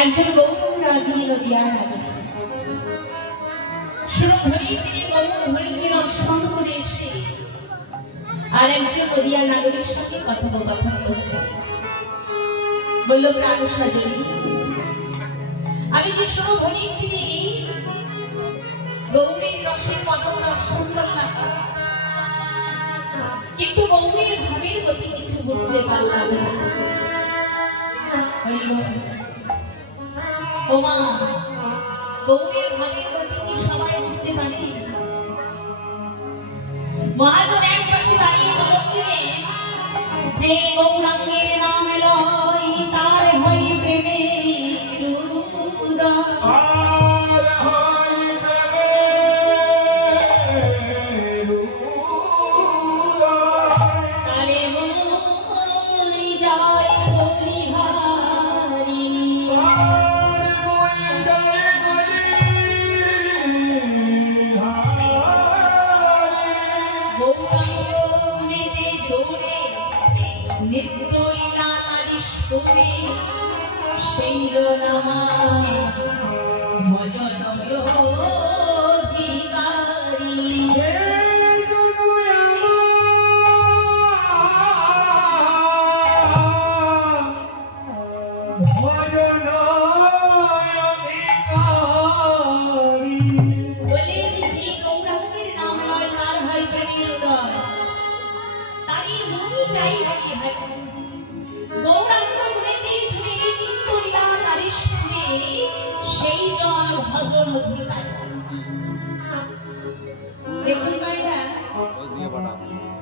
একজন গৌররাগী নদিয়া নাগরী সুরধরীর দিনে গৌরহরিকে দর্শন করে এসে আর একজন নদিয়া নাগরীর সঙ্গে কথোপকথন করছে। বলল, প্রাণ সজনী, আমি যে সুরধরীর দিনে গৌরীর রসের পদক দর্শন করলাম, কিন্তু গৌরীর ভাবের গতি কিছু বুঝতে পারলাম না। ওমা, গৌরীর ভাবের গতি কি সবাই বুঝতে পারে? মহাজন এক পাশে দাঁড়িয়ে বলক দিলেন যে গৌরাঙ্গের নাম লয় তার হয় প্রেমের উদয়।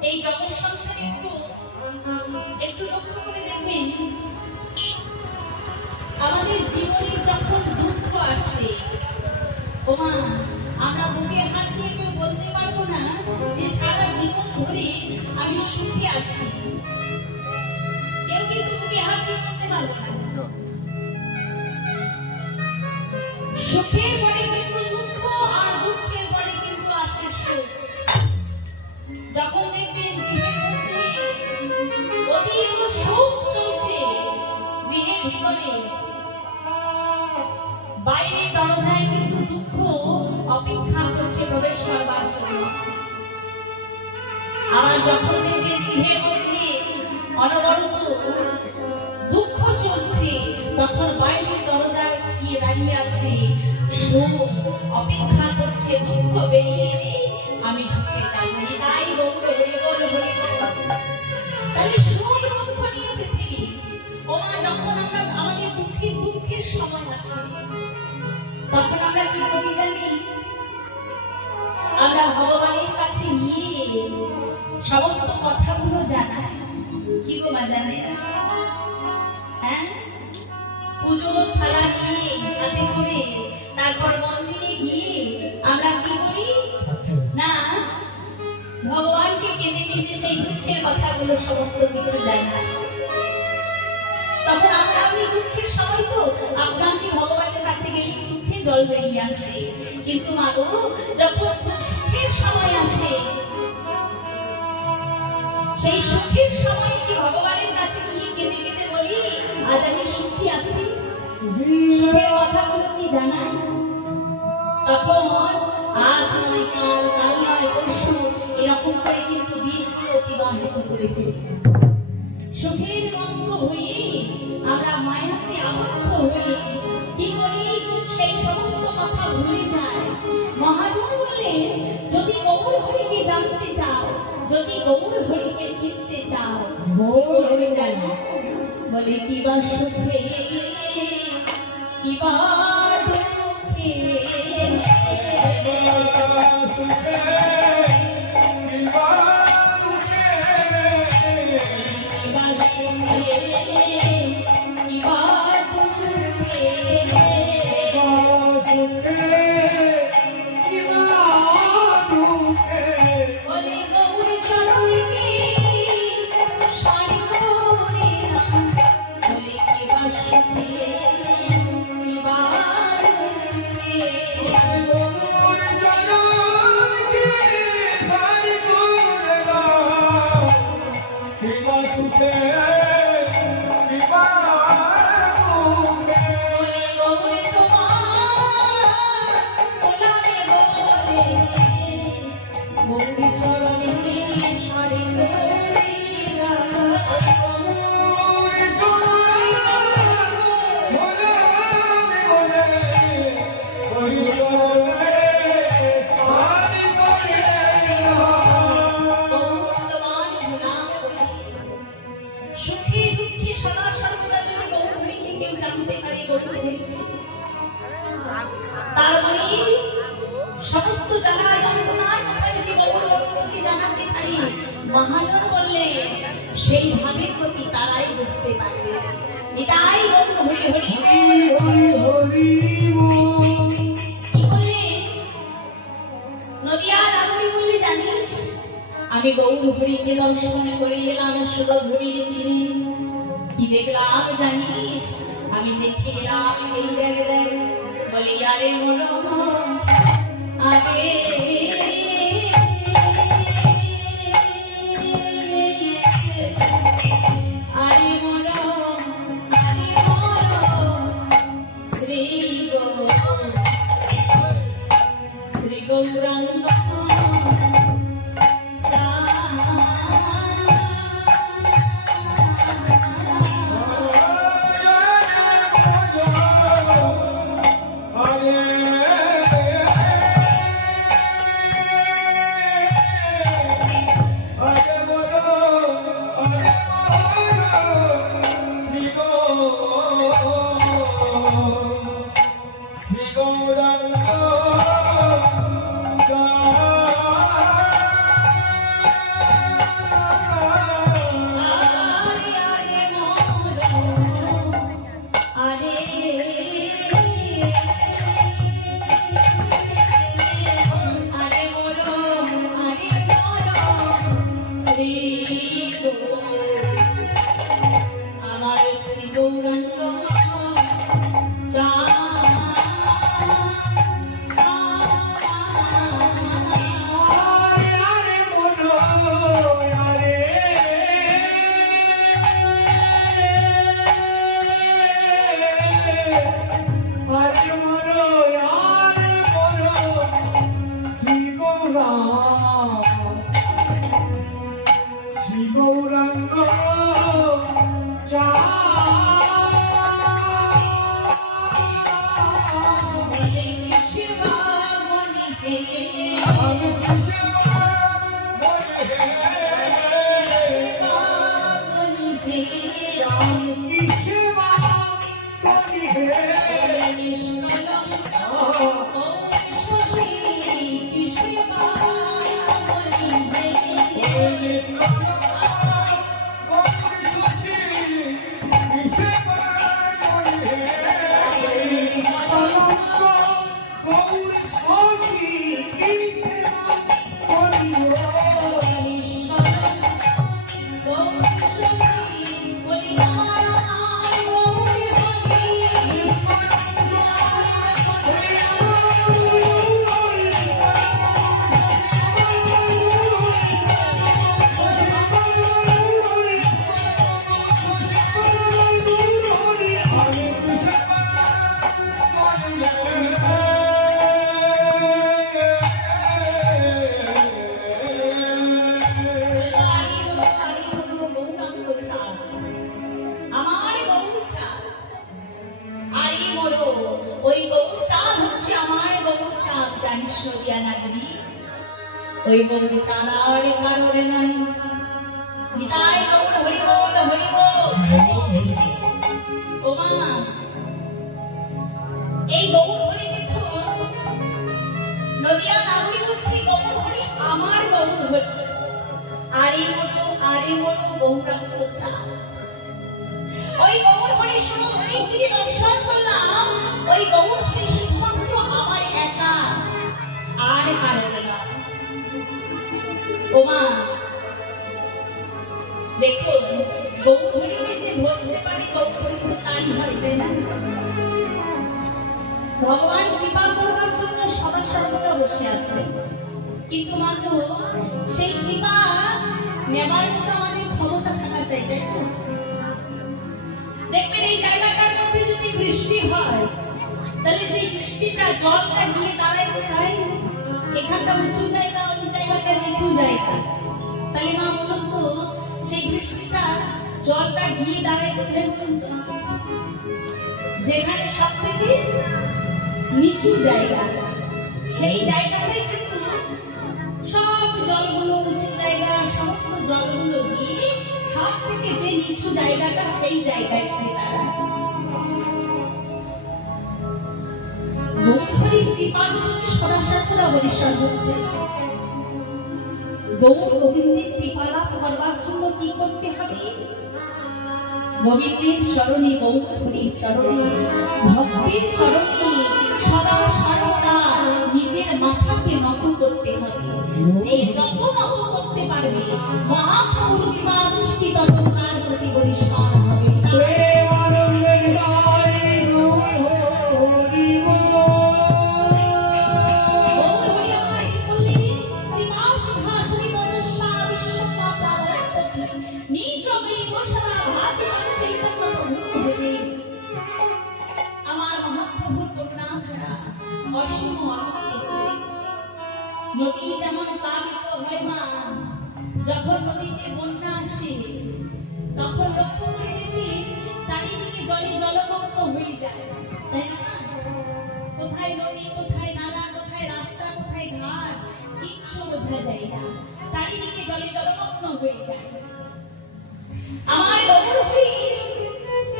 এই জগৎ সংসারে একটু লক্ষ্য করে দেখবেন, আমাদের জীবনে যখন দুঃখ আসে, ওমা, আমরা বুকে হাত দিয়ে কেউ বলতে পারবো না যে সারা জীবন ধরে আমি সুখে আছি। কেউ কিন্তু বুকে হাত দিয়ে বলতে পারবো না। সুখের পরে কিন্তু দুঃখ, আর দুঃখের পরে কিন্তু আসে সুখ। যখন দেখবেন গৃহের মধ্যে অতীব সুখ চলছে, গৃহের ভিতরে বাইরের দরজায় কিন্তু দুঃখ অপেক্ষা করছে প্রবেশ করবার জন্য। আর যখন দেখবেন গৃহের মধ্যে অনবরত দুঃখ চলছে, তখন বাইরের দরজায় গিয়ে দাঁড়িয়ে আছে সুখ, অপেক্ষা করছে দুঃখ বেরিয়ে আমি ঢুকে যাবো। তাই গৌর হরি বল হরি বল। তাহলে সুখ দুঃখ নিয়ে পৃথিবী। ওমা, যখন আমরা আমাদের দুঃখের সময় আসে, তখন আমরা কি করি জানি? আমরা ভগবানের কাছে গিয়ে সমস্ত কথাগুলো জানাই। কি গো মা, জানে? হ্যাঁ, পুজোর থালা নিয়ে হাতে করে তারপর মন্দিরে গিয়ে আমরা কি করি না, ভগবানকে কেঁদে কেঁদে সেই দুঃখের কথাগুলো সমস্ত কিছু জানাই। তখন আপনি দুঃখের সময় তো আপনি ভগবানের কাছে গেলে দুঃখে জল বেরিয়ে আসে, কিন্তু মাগো, যখন সুখের সময় আসে, সেই সুখের সময় কি ভগবানের কাছে গিয়ে কেঁদে কেঁদে বলি আজ আমি সুখী আছি? সুখের কথাগুলো কি জানাই? তখন আজ নয় কাল, কাল নয় পরশু, এরকম করে কিন্তু দিনগুলো অতিবাহিত করে ফেলি। সুখের গন্ধ হয়ে আমরা মায়াতে আবদ্ধ হয়ে কি করি? সেই সমস্ত কথা ভুলে যায়। মহাজন বললেন, যদি গৌর হরিকে জানতে চাও, যদি গৌর হরিকে চিনতে চাও, বলে জানো, বলে কিবা সুখে কিবা দুঃখে, Bye. জানতে পারে গৌরহরি। তারপরে সমস্ত জ্বালা যন্ত্রণার কথা যদি গৌরহরিকে জানাতে পারি, মহাজন বললেন সেই ভাবের প্রতি তারাই বুঝতে পারবে। এটাই গৌর হরি হরি হরি। কি বললেন? নদিয়া নাগরী বললে জানিস আমি গৌর হরিকে দর্শন করে এলাম সুরধুরির তীরে। কি দেখলাম জানিস? আমি দেখে এলাম এই দেখ দেখ বলে আরে মনো আগে আরে মনো শ্রী গৌরাঙ্গ ওই বলতে সালার কারণে নাই। নিতাই গৌর হরি বল হরি বল। ওমা এই গৌর হরি দেখুন, নদিয়া নাগরী বলছি গৌর হরি আমার গৌর হরি। আরে বলো গৌরাঙ্গ চা। ওই গৌর হরি সুরধুরির তীরে দর্শন করলাম। ওই গৌর হরি শুধুমাত্র আমার একা, আর কারণে না। ওমা দেখুন, গৌরহরিকে যে বসতে পারি গৌরহরি তো তাই ভাববে না। ভগবান কৃপা করবার জন্য সদা সর্বদা বসে আছে, কিন্তু মাত্র সেই কৃপা নেবার মতো আমাদের ক্ষমতা থাকা চাই, তাই তো? দেখবেন এই জায়গাটার মধ্যে যদি বৃষ্টি হয় তাহলে সেই বৃষ্টিটা জলটা গিয়ে দাঁড়ায় কোথায়? এখানটা উঁচু জায়গা, ওই জায়গাটা নিচু জায়গা। তাহলে মা বলুন তো সেই বৃষ্টিটা জলটা গিয়ে দাঁড়ায় কোথায় বলুন তো? যেখানে সব থেকে নিচু জায়গা, সেই জায়গাটাই কিন্তু সব জলগুলো উঁচু জায়গা, সমস্ত জলগুলো গিয়ে সব থেকে যে নিচু জায়গাটা সেই জায়গায় দাঁড়ায়। বৃষ্টি সদাসর্বদা বর্ষণ হচ্ছে। গৌর গোবিন্দের কৃপালাভ করবার জন্য কি করতে হবে? গোবিন্দের চরণে, গৌরহরির চরণে, ভক্তের চরণে সদা সর্বদা নিজের মাথাকে নত করতে হবে। যে যত নত করতে পারবে মহাপ্রভুর কৃপা দৃষ্টি তত তার প্রতি বর্ষণ হবে। নদী যেমন প্লাবিত হয় মা, যখন নদীতে বন্যা আসে তখন লক্ষ্য করে দেখি চারিদিকে জলে জলমগ্ন হয়ে যায়, তাই না? কোথায় নদী, কোথায় নালা, কোথায় রাস্তা, কোথায় ঘাট, কিচ্ছু বোঝা যায় না, চারিদিকে জলে জলমগ্ন হয়ে যায়। আমার গৌরহরি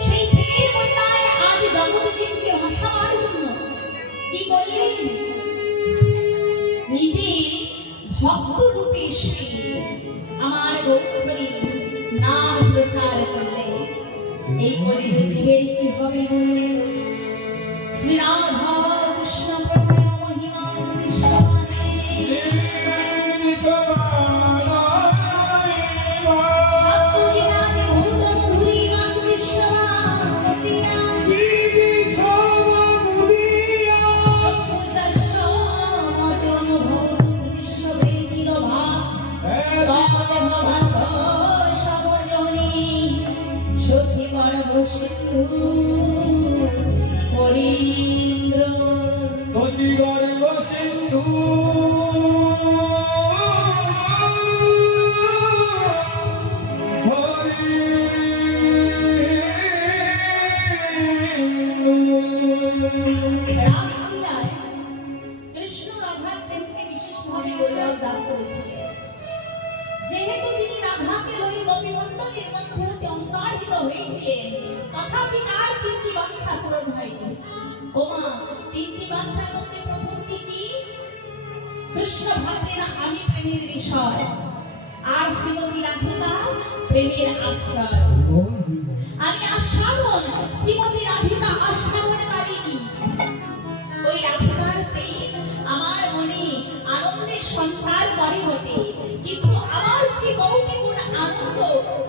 সেই প্রেমের বন্যায় আজ জগৎজীবকে ভাসাবার জন্য কি করলেন? নিজে ভক্ত রূপে এসে আমার গৌরহরি নাম প্রচার করলেন। এই কলির জীবের কি হবে? শ্রী রাধা কৃষ্ণ প্রণয় মহিমা যেহেতু তিনি রাধাকে লই গোপীমণ্ডলের মধ্যে হতে অন্তর্হিত হয়েছিলেন, তথাপি তার তিনটি বাচ্চা পূরণ হয়নি। ও মা, তিনটি বাচ্চার মধ্যে প্রথমটি কি? কৃষ্ণ ভাবলেন আমি প্রেমের বিষয়, আর শ্রীমতী রাধিকা প্রেমের আশ্রয়। আমি আস্বাদন, শ্রীমতী রাধিকা আস্বাদনকারিণী। ওই রাধিকার প্রেম আমার মনে আনন্দের সঞ্চার করে বটে, কিন্তু আমার শ্রী গৌরীগুণ আনন্দ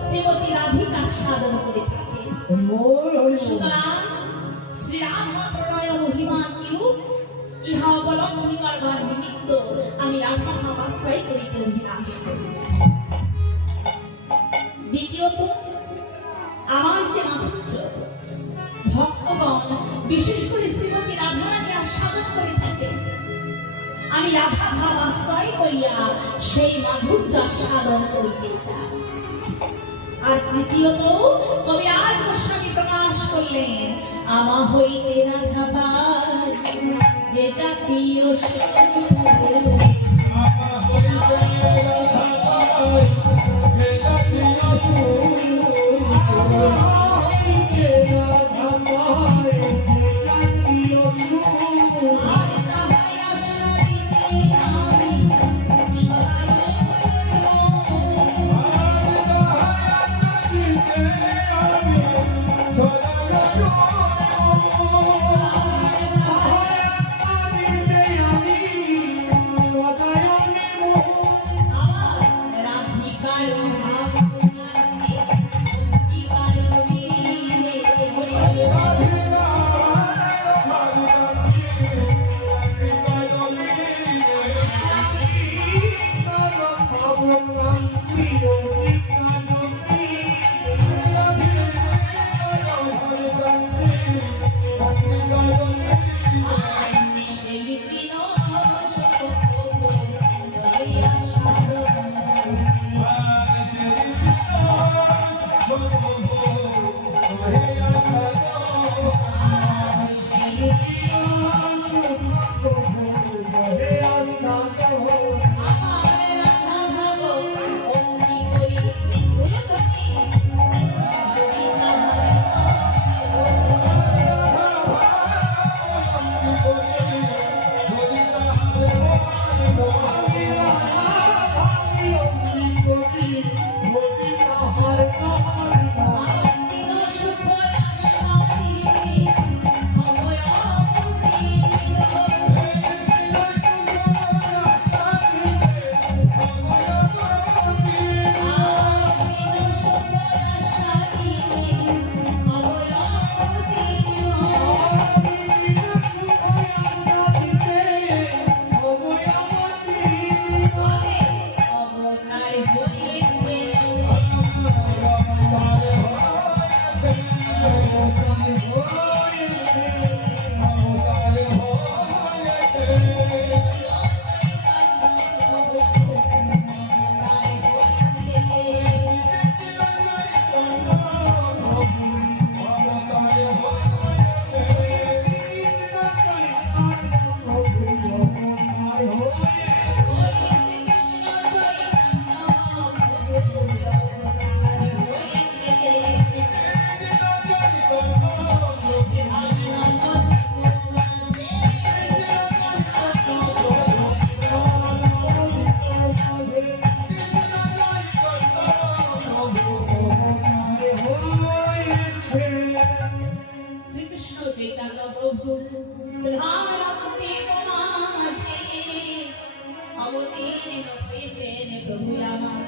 শ্রীমতী রাধিকা সাধন করে থাকে। সুতরাং শ্রী রাধা প্রণয় মহিমা কিরূপ ইহা অবলম্বনী করবার নিমিত্ত আমি রাধা ভাব আশ্রয় করিতে অভিলাষ করি। দ্বিতীয়ত, আমার যে মাধুর্য ভক্তগণ বিশেষ করে শ্রীমতী রাধারানী আস্বাদন করে থাকে, আমি রাধা ভাব আশ্রয় করিয়া সেই মাধুর্য আস্বাদন করিতে চাই। আর তৃতীয়ত, কবিরাজ গোস্বামী প্রকাশ করলেন আমা হইতে রাধা পায় যে জাতীয় চৈতন্য প্রভু শ্রীরাম নবদ্বীপ মাঝে অবতীর্ণ হয়েছেন প্রভু আমার।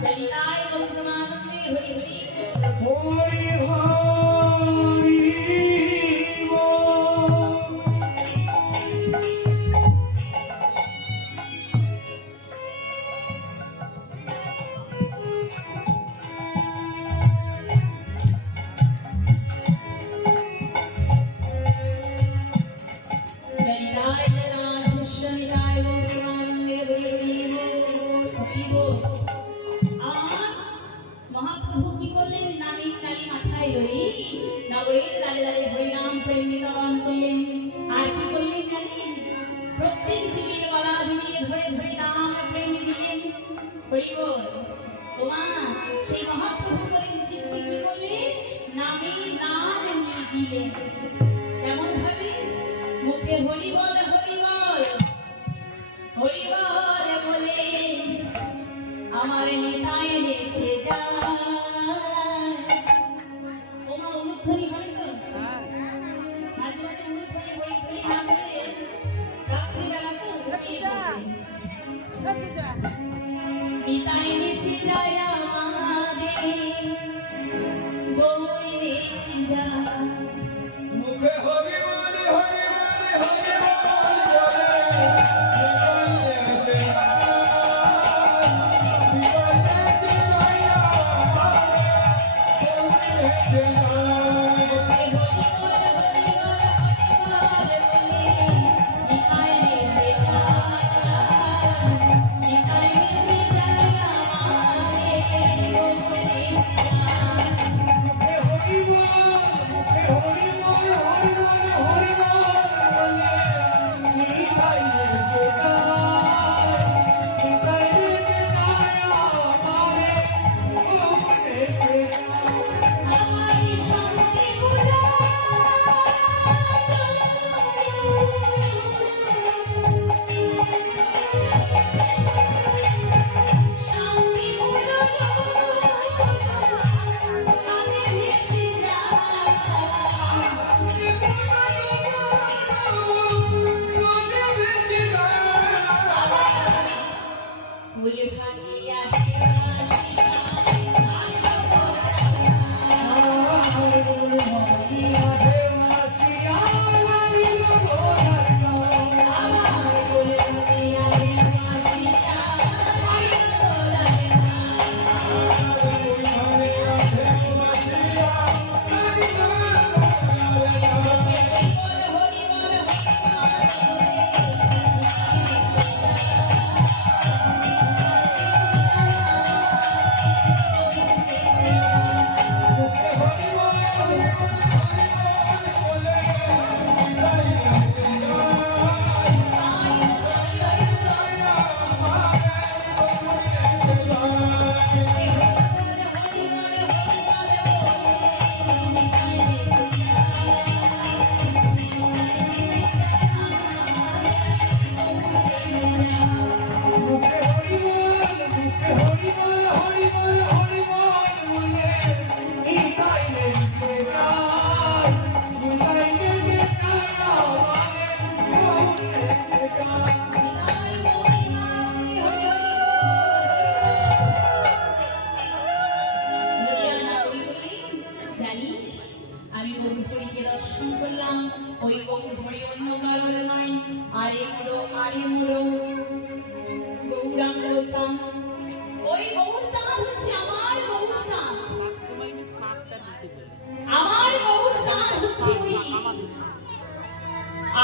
চরিতায় গৌরমানন্দে হরি হরি হরি হরি মহাপ্রভু কি করলেন? নামের কালী মাথায় লই নগরীর দাঁড়ে দাঁড়ে হরিনাম প্রেম নিবেদন করলেন। আর কি করলেন জানেন? প্রত্যেক জীবের গলা জড়িয়ে ধরে ধরে নাম প্রেম দিলেন। হরি বল। তোমা সেই মহাপ্রভু বলেন জীবকে কি করলেন? নামের নাম নিয়ে দিলেন। কেমন ভাবে? মুখে হরি বল হরি বল হরি বল বলে আমার নেতা এনেছে যা। ওমা অনুধ্বনি হবে তো? মাঝে মাঝে অনুধ্বনি হরি হরি না বলে রাত্রিবেলা তো পিতা এনেছে যায় আমারে গৌর এনেছি যা। মুখে হরি বলি হরি বলি হরি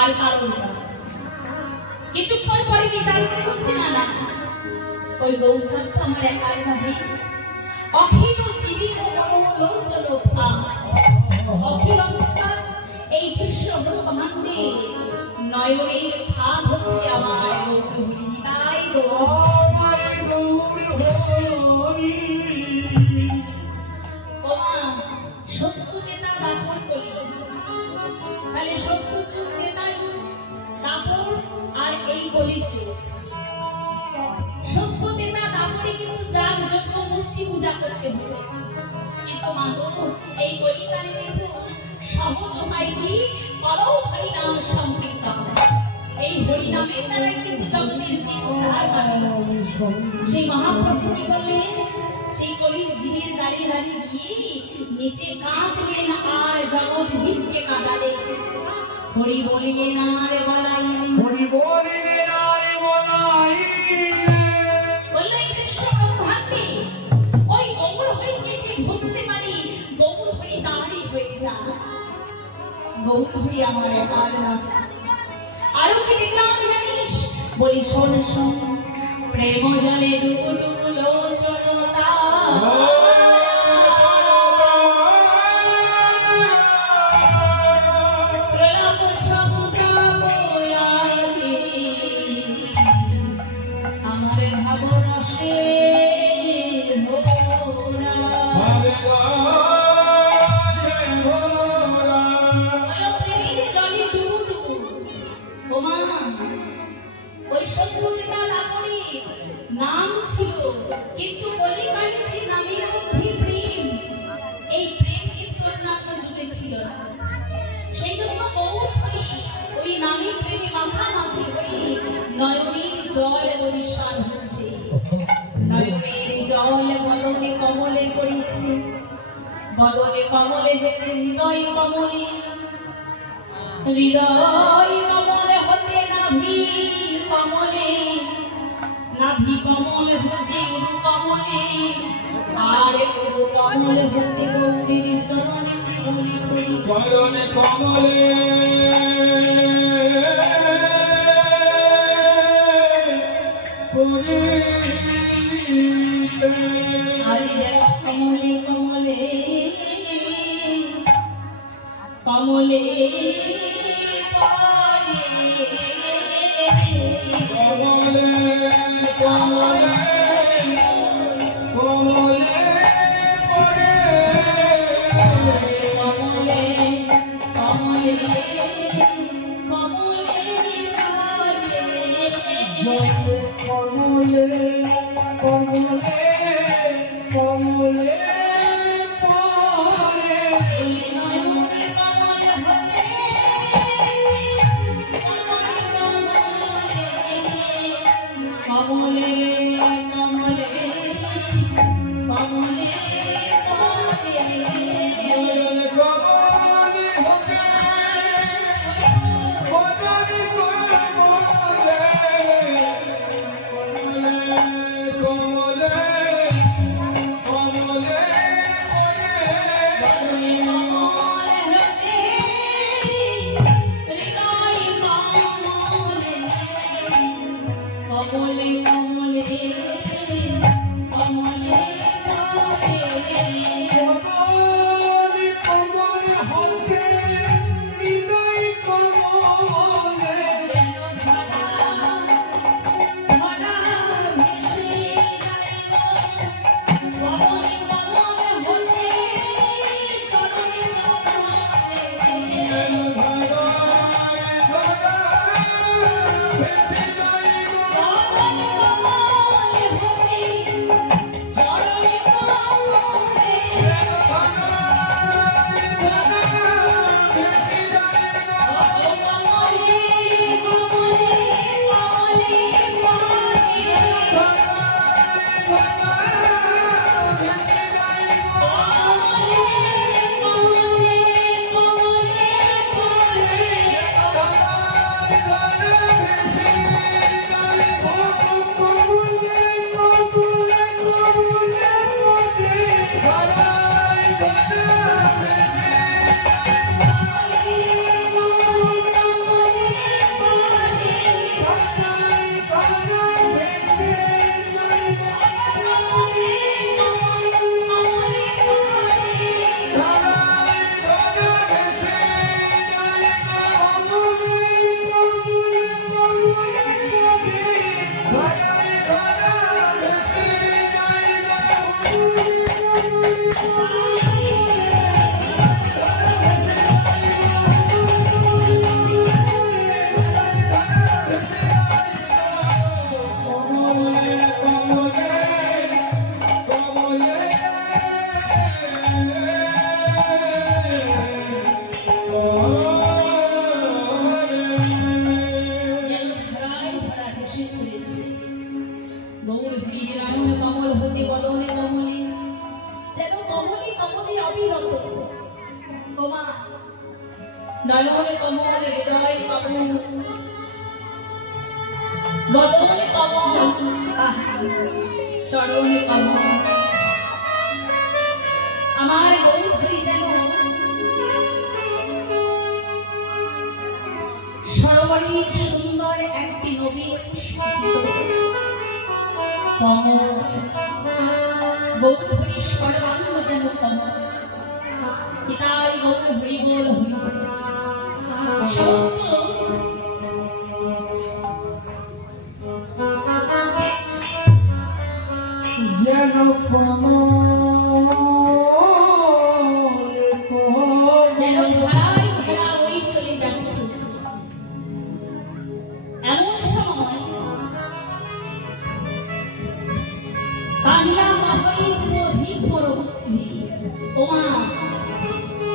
আর কারণ কিছুক্ষণ পরে কি জানতে বলছি না না ওই গৌচার তো আমার একার নহে, অখিল জীবিত মনোলোচন অখিল এই বিশ্ব ব্রহ্মাণ্ডে নয়নের ভাব হচ্ছে আমার গৌরী নিতাই সত্য নেতা দাপন করি, তাহলে সত্য যুগ নেতাই দাপন আর এই কলিযুগ। সত্য নেতা দাপনে কিন্তু যাগ যজ্ঞ মূর্তি পূজা করতে হবে, কিন্তু মাগো এই কলিকালে কিন্তু সহজ উপায় কি? করো হরিনাম সংকীর্তন। এই হরিনামের দ্বারাই কিন্তু জগতের জীব উদ্ধার পাবে। সেই মহাপ্রভু কি করলেন? সেই কলির জীবের দাঁড়িয়ে দাঁড়িয়ে গিয়ে নিচে কাঁদলেন আর জগৎ জীবকে কাঁদালেন। হরি বলিয়ে নারে বলাই, হরি বলিলে নারে বলাই, বললে কৃষ্ণ ব্রহ্মাণ্ডে ওই গৌর হরিকে যে বুঝতে পারি, গৌর হরি তারই হয়ে যায়। গৌর হরি আমার একার না। আরো কি দেখলাম জানিস? বলি শোন শোন, প্রেম জলে ডুবু ডুবু লোচনতা, প্রলাপ সংগ্রাম লাগে আমার ভাব রসে ভরা। বলো প্রেমের জলে ডুবু ডুবু। ওমা, ওই সত্যতা লাবণী নাম ছিল, কিন্তু বলি পাইছি নামের মধ্যে প্রেম। এই প্রেম কিন্তু অন্যান্য যুগে ছিল না। সেই জন্য গৌর হরি ওই নামে প্রেমে মাখামাখি হয়ে নয়নের জল বরিশাল হচ্ছে। নয়নের জল বদনে কমলে পড়েছে, বদনে কমলে হেতে হৃদয় কমলে, হৃদয় কমলে হতে নাভি কমলে, নাভি কমল হতে গুরু কমলে, আর গুরু কমল হতে গৌরীর চরণে কুলি কুলি। চরণে কমলে করিছে। আরে দেখো কমলে কমলে কমলে কমলে কমলে কমলে পড়ে, কমলে কমলে কমলে জলে কমলে কমলে কমলে পড়ে। নয়নে কমল হতে নয়নে কমল হৃদয় কমল বদনে কমল চরণে কমল আমার গৌরী যেন সরোবরের সুন্দর একটি নবীন পুষ্পিত কমল গৌরী সর্বাঙ্গ যেন কমল পিতাই গৌর হরি বল হরি বল। সমস্ত যেন যেন ধারায় ধারা বই চলে যাচ্ছে। এমন সময় কালিয়া মাহাই অধিক পরবর্তী ওমা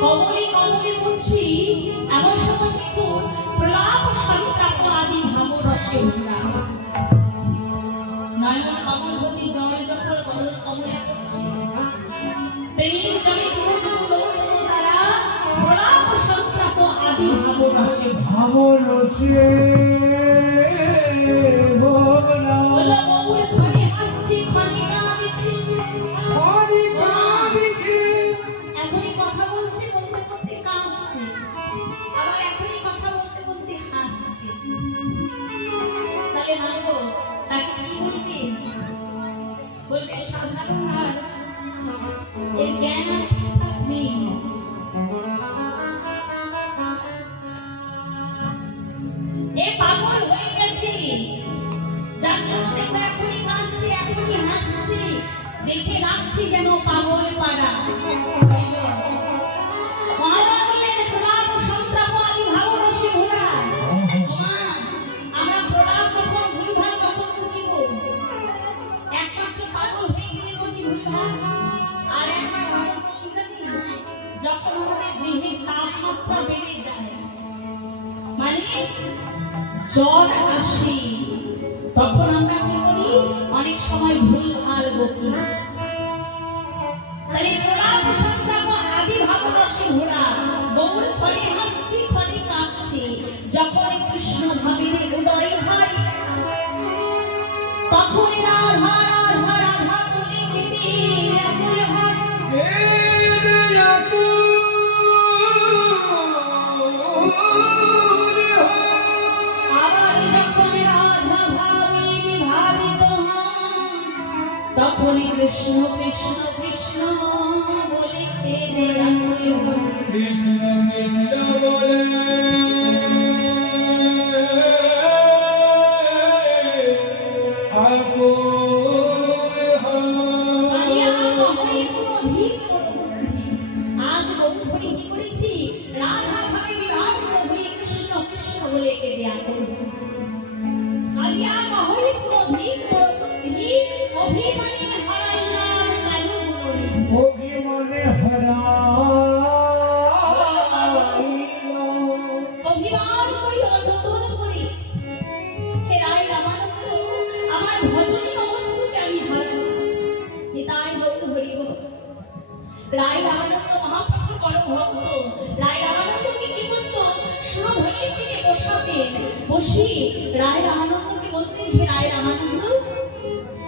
কমলে কমলে বলছি। এমন সময় কিন্তু প্রলাপ সন্ত্রাপ আদি ভাব রসে ভরা নয়ন কমলবতী জয় যখন কমল কমলে পড়ছে প্রেমের জলে লোচন তারা প্রলাপ সন্ত্রাপ আদি ভাব রসে ভাবরসে ভরা বলল বউর ক্ষণে হাসছি ক্ষণে কাঁদছি হরি কাঁদিছে এখনই কথা বলছে বলতে বলতে কাঁদছে আবার এখনই কথা বলতে বলতে হাসছে। তাহলে মাগো তাকে কি বলবে? বলবে সাধারণ আর এর জ্ঞান আর ঠিকঠাক নেই। এ পাগল হয়ে গেছে যার জন্য দেখো এখনই কাঁদছে এখনই হাসছে দেখে লাগছে যেন পাগল পাড়া। মহাজন বললেন প্রলাপ সন্ত্রাপ আদি ভাব রসে ভরা। ওমা, আমরা প্রলাপ কখন ভুলভাল কখন বুঝিব? একমাত্র পাগল হয়ে গেলে বুঝি ভুলভাল। আর একবার পাগল কি জানি? যখন আমাদের দেহের তাপমাত্রা বেড়ে যায় মানে জ্বর আসে তখন আমরা কি করি? অনেক সময় ভুলভাল বকি। তাহলে প্রলাপ সন্ত্রাপ আদি ভাব রসে ভরা গৌর ফলে হাসছি ফলে কাঁদছি। যখন কৃষ্ণ ভাবের উদয় হয় তখন রাধা রাধা রাধা বলে কেঁদে ব্যাকুল হয়। আবার যখন রাধা ভাবে বিভাবিত হন তখন কৃষ্ণ কৃষ্ণ কৃষ্ণ বলে কেঁদে ব্যাকুল হয়। কৃষ্ণ কৃষ্ণ বলে কালিয়া মহাই অধিক পরবর্তী। আজ গৌরহরি কি করেছি? রাধা ভাবে বিভাবিত হয়ে কৃষ্ণ কৃষ্ণ বলে কেঁদে আকুল হয়েছে। কালিয়া মহাই অধিক পরবর্তী। অভিমানী হারাইলাম কালু গুণী। অভিমানে অভিমান করি অযতন করি হে রায় রামানন্দ আমার ভজনী অবস্থাকে আমি হারাবো। নিতাই গৌর হরি বল। রায় রামানন্দ মহাপ্রভুর বড় ভক্ত। রায় রামানন্দকে কি করতো? সুরধনীর দিকে বসাতেন। বসি রায় রামানন্দকে বলতেন হে রায় রামানন্দ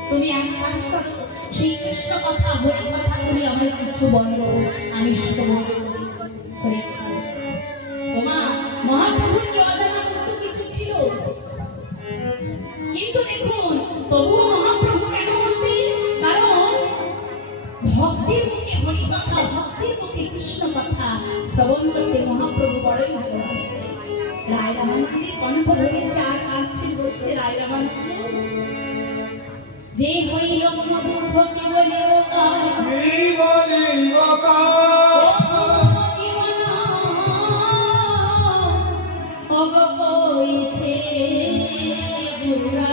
তুমি এক কাজ করো সেই কৃষ্ণ কথা হরি কথা তুমি আমার কিছু বলো আমি শ্রবণ করি। ওমা মহাপ্রভুর কি অজানা বস্তু কিছু ছিল? কিন্তু দেখুন তবুও মহাপ্রভু কেন বলতেন? কারণ ভক্তির মুখে হরি কথা ভক্তির মুখে কৃষ্ণ কথা শ্রবণ করতে মহাপ্রভু বড়ই ভালোবাসতেন। রায় রামানন্দের কণ্ঠ ধরেছে আর কাঁদছে বলছে রায় রামানন্দ যে হইল মন দুঃখ কি বলে ও কাল অবগইছে জুড়া।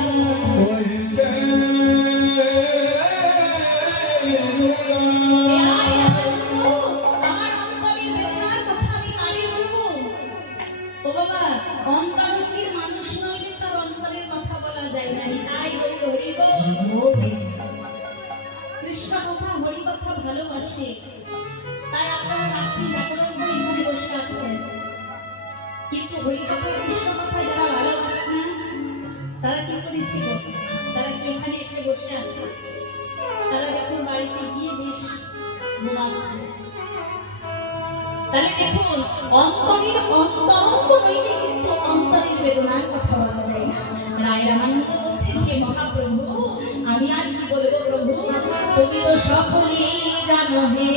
আমার অন্তরের বেদনার কথা আমি কারে বলবো? ও বাবা অন্তরঙ্গের মানুষ নইলে তার অন্তরের কথা বলা যায় না। তাই গৌর হরি বল। কৃষ্ণ কথা হরি কথা ভালোবাসে হরিকথা কৃষ্ণ কথা যারা ভালোবাসে না তারা কি করেছিল, তারা কি এখানে এসে বসে আছে? তারা দেখুন বাড়িতে গিয়ে বেশ ঘুমাচ্ছে। তাহলে দেখুন অন্তরীর অন্তরঙ্গ নইলে কিন্তু অন্তরের বেদনার কথা বলা যায় না। রায় রামানন্দ বলছেন, হে মহাপ্রভু, আমি আর কি বলবো প্রভু, তুমি তো সকলেই জানো হে।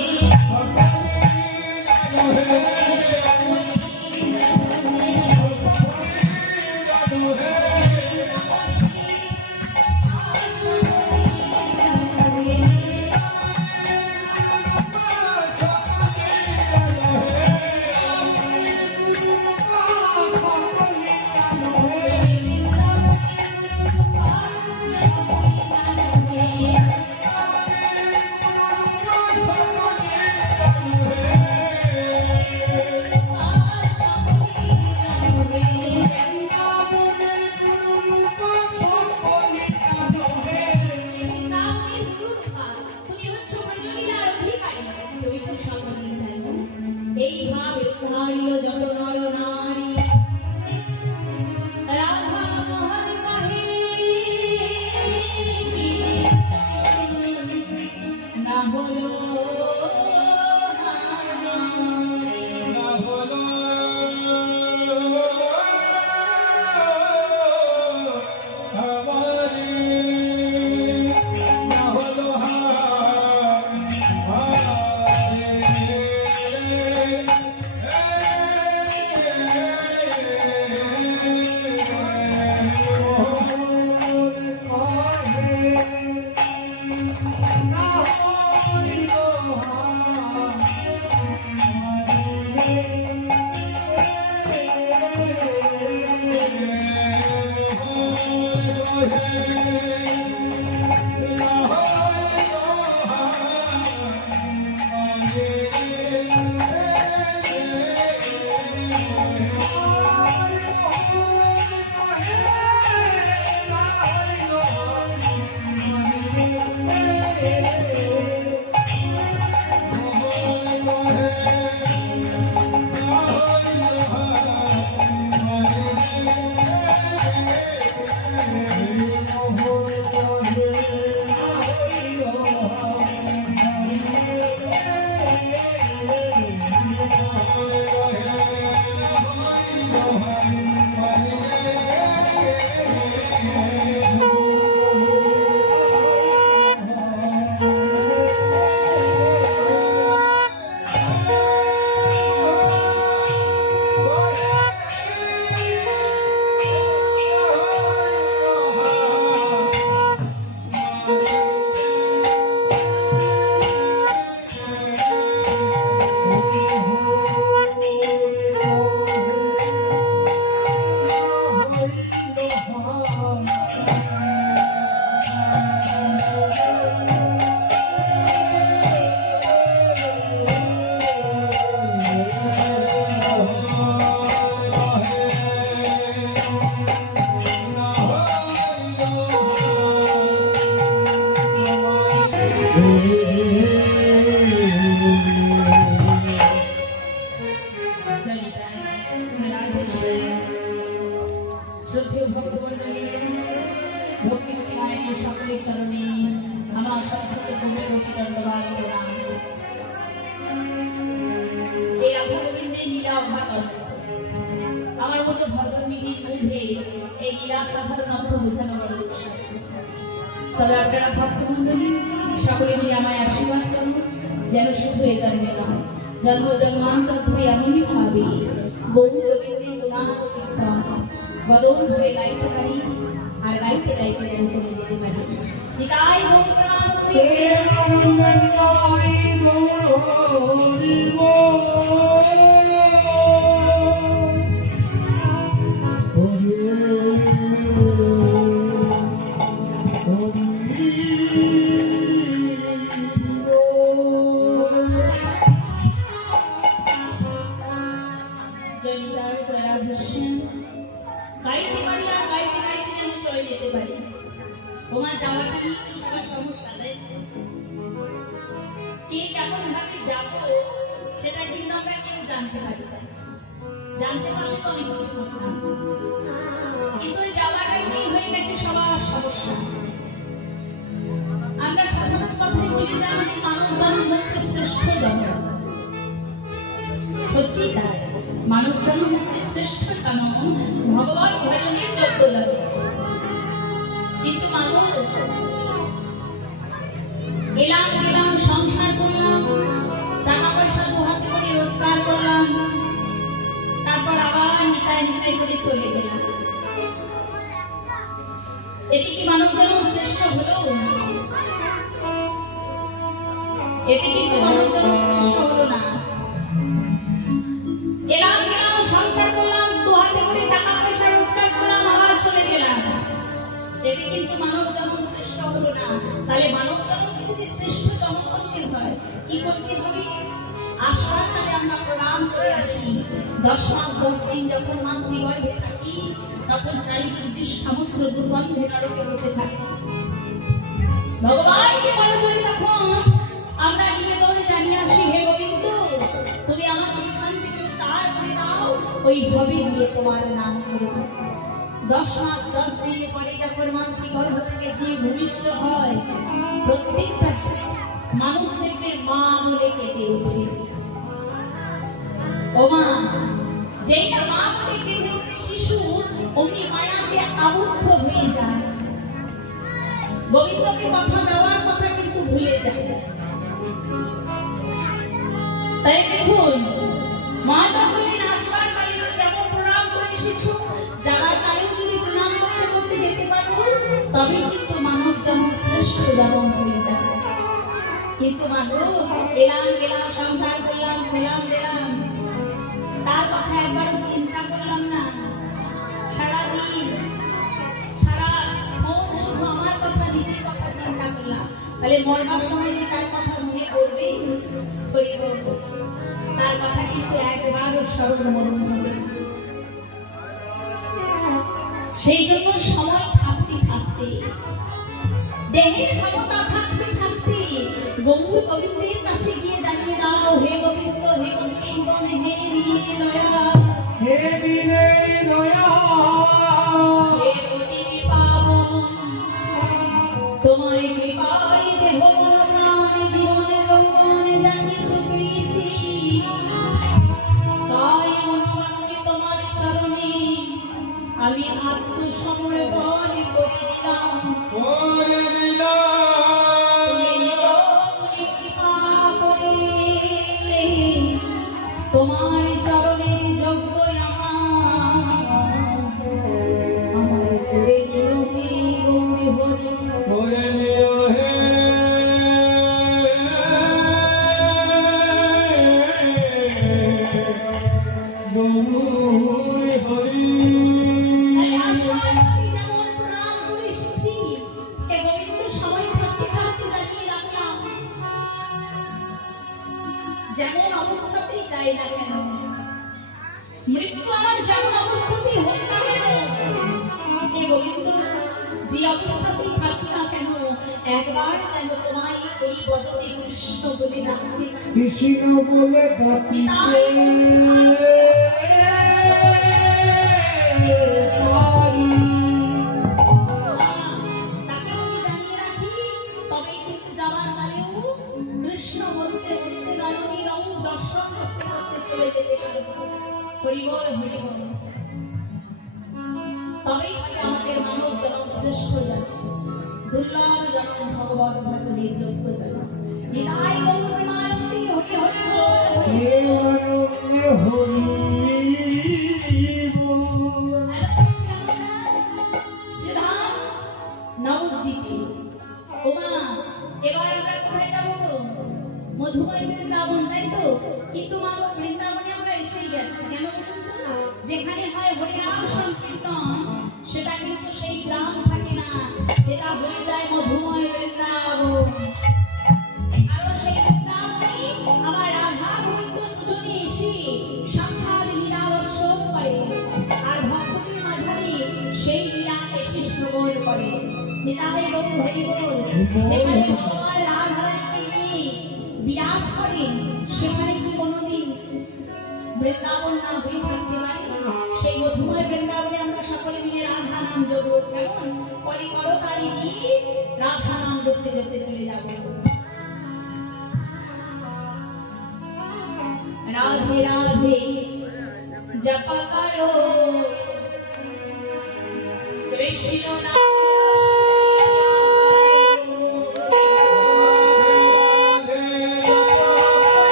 এইভাবে ধাইল যত নর নারী রাধা মোহন কাহে না হলো শ্রদ্ধেয় ভক্তমণ্ডলী, ভক্তিমতী মায়ের সকলের চরণে আমার সরস্বত ভূমি ভক্তি দণ্ডবাদ প্রণাম। এই রাধা গোবিন্দের লীলা অভাগম, আমার মতো ভজনবিহীন মুখে এই লীলা সাধারণ অর্থ বোঝানো বড় দুঃসাধ্য। তবে আপনারা ভক্তমণ্ডলী সকলে মিলে আমায় আশীর্বাদ করুন, যেন শুধু এ জন্মে নয়, জন্ম জন্মান্তর ধরে এমনই ভাবে গৌর গোবিন্দের গুণান কীর্তন বদল ধরে গাইতে পারি, আর গাইতে গাইতে যেন চলে যেতে পারি। নিতাই গৌর গাইতে পারি, আর গাইতে গাইতে যেন চলে যেতে পারি। তোমার যাওয়াটা নিয়ে তো সবার সমস্যা, তাই কে কেমন ভাবে যাবো সেটা কিন্তু আমরা কেউ জানতে পারি না। জানতে পারলে তো অনেক কিছু করতাম, কিন্তু ওই যাওয়াটা নিয়ে হয়ে গেছে সবার সমস্যা। আমরা সাধারণ কথাই বলি যে আমাদের মানব জন্ম হচ্ছে শ্রেষ্ঠ জন্ম। সত্যি তাই, মানব জন্ম হচ্ছে শ্রেষ্ঠ জন্ম, ভগবান ভজনের যোগ্য জন্ম। কিন্তু মানুষ এলাম গেলাম, সংসার করলাম, টাকা পয়সা দু হাতে করে রোজগার করলাম, তারপর আবার নিতাই নিতাই করে চলে গেলাম। এটি কি মানব জন্ম শ্রেষ্ঠ হলো? এটি কিন্তু মানব জন্ম শ্রেষ্ঠ হলো না। এলাম গেলাম, সংসার করলাম, দু হাতে করে টাকা পয়সা রোজগার করলাম, আবার চলে গেলাম, এটি কিন্তু মানব জন্ম শ্রেষ্ঠ হলো না। তাহলে মানব জন্মকে যদি শ্রেষ্ঠ জন্ম করতে হয়, কি করতে হবে? আশ্বাসকালে আমরা প্রণাম করে আসি। 10 মাস 10 দিন যখন মাতৃগর্ভে থাকি, তখন চারিদিক সমুদ্র দুর্গন্ধে নরকে বসে থাকে। ভগবানকে বলা চলে তখন আমরা নিবেদনে জানিয়ে আসি, হে গোবিন্দ, তুমি আমাকে এখান থেকে তার করে দাও, ওই ভবে গিয়ে তোমার নাম করব। 10 মাস 10 দিন পরে যখন মাতৃগর্ভ থেকে যে ভূমিষ্ঠ হয়, প্রত্যেকটা মানুষ দেখবে মা বলে কেঁদে ওঠে। ও মা, যেটা মা বলে কেঁদে ওঠে শিশু, অমনি মায়াতে আবদ্ধ হয়ে যায়, গোবিন্দকে কথা দেওয়ার কথা কিন্তু ভুলে যায়। তাই দেখুন, মা যখন আসবার কালে তেমন প্রণাম করে এসেছো, যারা কালেও যদি প্রণাম করতে করতে যেতে পারো, তবে কিন্তু মানব জন্ম শ্রেষ্ঠ জন্ম হয়ে যাবে। কিন্তু মানুষ এলাম গেলাম, সংসার করলাম, খেলাম গেলাম, তার কথা একবারও চিন্তা করলাম না। সারাদিন সারাক্ষণ শুধু আমার কথা, নিজের কথা চিন্তা করলাম। তাহলে মরবার সময় যে তার কথা মনে করবে, তার কথা কিন্তু একবারও স্মরণ মরণ হবে। সেই জন্য সময় থাকতে থাকতে, দেহের ক্ষমতা থাকতে থাকতে গৌর গোবিন্দের কাছে গিয়ে জানিয়ে দাও, হে গোবিন্দ, হে মধুসূদন, হে দিনের দয়া, হে দিনের দয়া, হে পতিত পাবন, তোমার কৃপায় দেহ মন প্রাণ জীবনে যৌবন যা কিছু পেয়েছি, তাই মনোবাক্যে তোমার চরণে আমি আত্মসমর্পণ করে দিলাম। করে দিলাম। তোমার চরণের যোগ্য আমার করে নিও হে গৌরী হরি, করে নিও হে গৌরী হরি। তাই আসার আগে যেমন প্রণাম করে এসেছি, হে গোবিন্দ, সময় থাকতে থাকতে জানিয়ে রাখলাম, যেমন অবস্থাতেই চাই না কেন, মৃত্যু আমার যেমন অবস্থাতেই হোক না কেন, হে গোবিন্দ, যে অবস্থাতেই থাকি না কেন, একবার যেন তোমায় এই বদনে কৃষ্ণ বলে ডাকতে পারি। কৃষ্ণ বলে ডাকিতে পারি। তাকে আমি জানিয়ে রাখি, তবেই কিন্তু যাবার কালেও কৃষ্ণ বলতে বলতে নয়নী রং দর্শন করতে করতে চলে যেতে পারবো। হরি বল, হরি বল। তবেই থাকে আমাদের মানব জন্ম শ্রেষ্ঠ জন্ম, দুর্লভ জন্ম, ভগবান ভজনের যোগ্য জন্ম। নিতাই গৌর প্রেমানন্দে হরি হরি বল, হরি হে অনন্যে হরি বল। শ্রীধাম নবদ্বীপে। ওমা, এবার আমরা কোথায় যাবো? মধুময় বৃন্দাবন, তাই তো? কিন্তু মা, বৃন্দাবনে আমরা এসেই গেছি, কেন বলুন তো? যেখানে হয় হরিনাম সংকীর্তন, সেটা কিন্তু সেই গ্রাম থাকে না, সেটা হয়ে যায় মধুময় বৃন্দাবন। কারণ সেই বৃন্দাবনে আমার রাধা গোবিন্দ দুজনে এসে সাক্ষাৎ লীলা দর্শন করে, আর ভক্তদের মাঝারে সেই লীলা এসে শ্রবণ করে। নিতাই গৌর হরি বল। যেখানে ভগবান রাধারানীকে নিয়ে বিরাজ করেন, সেখানে কি কোনোদিন বৃন্দাবন না হয়ে থাকতে পারে, সেই মধুময় বৃন্দাবনে আমরা সকলে মিলে রাধা নাম জপবো। কেমন করি করো তারি দিয়ে রাধা নাম জপতে জপতে চলে যাব। রাধে রাধে জপা করো কৃষ্ণ নাম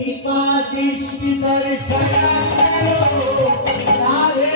कृपा विष्णु दर्शन राधे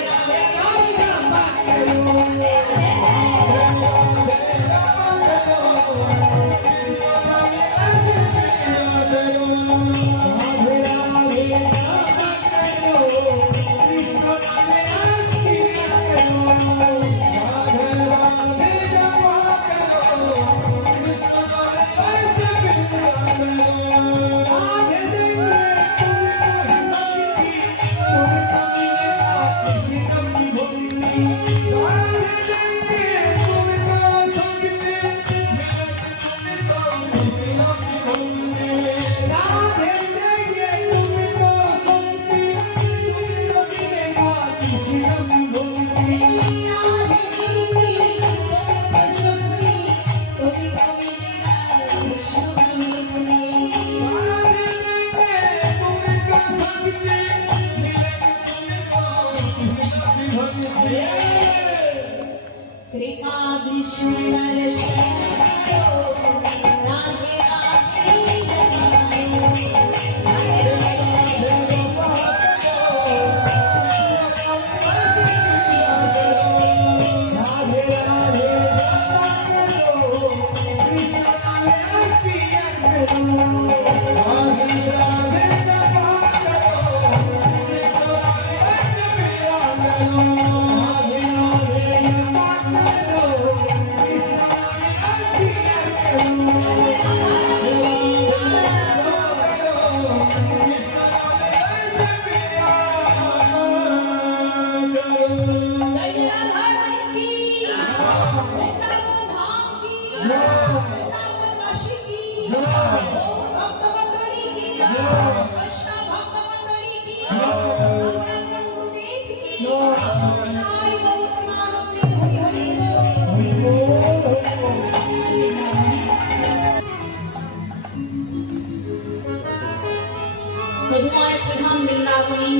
মধুময় শ্রীধাম বৃন্দাবনী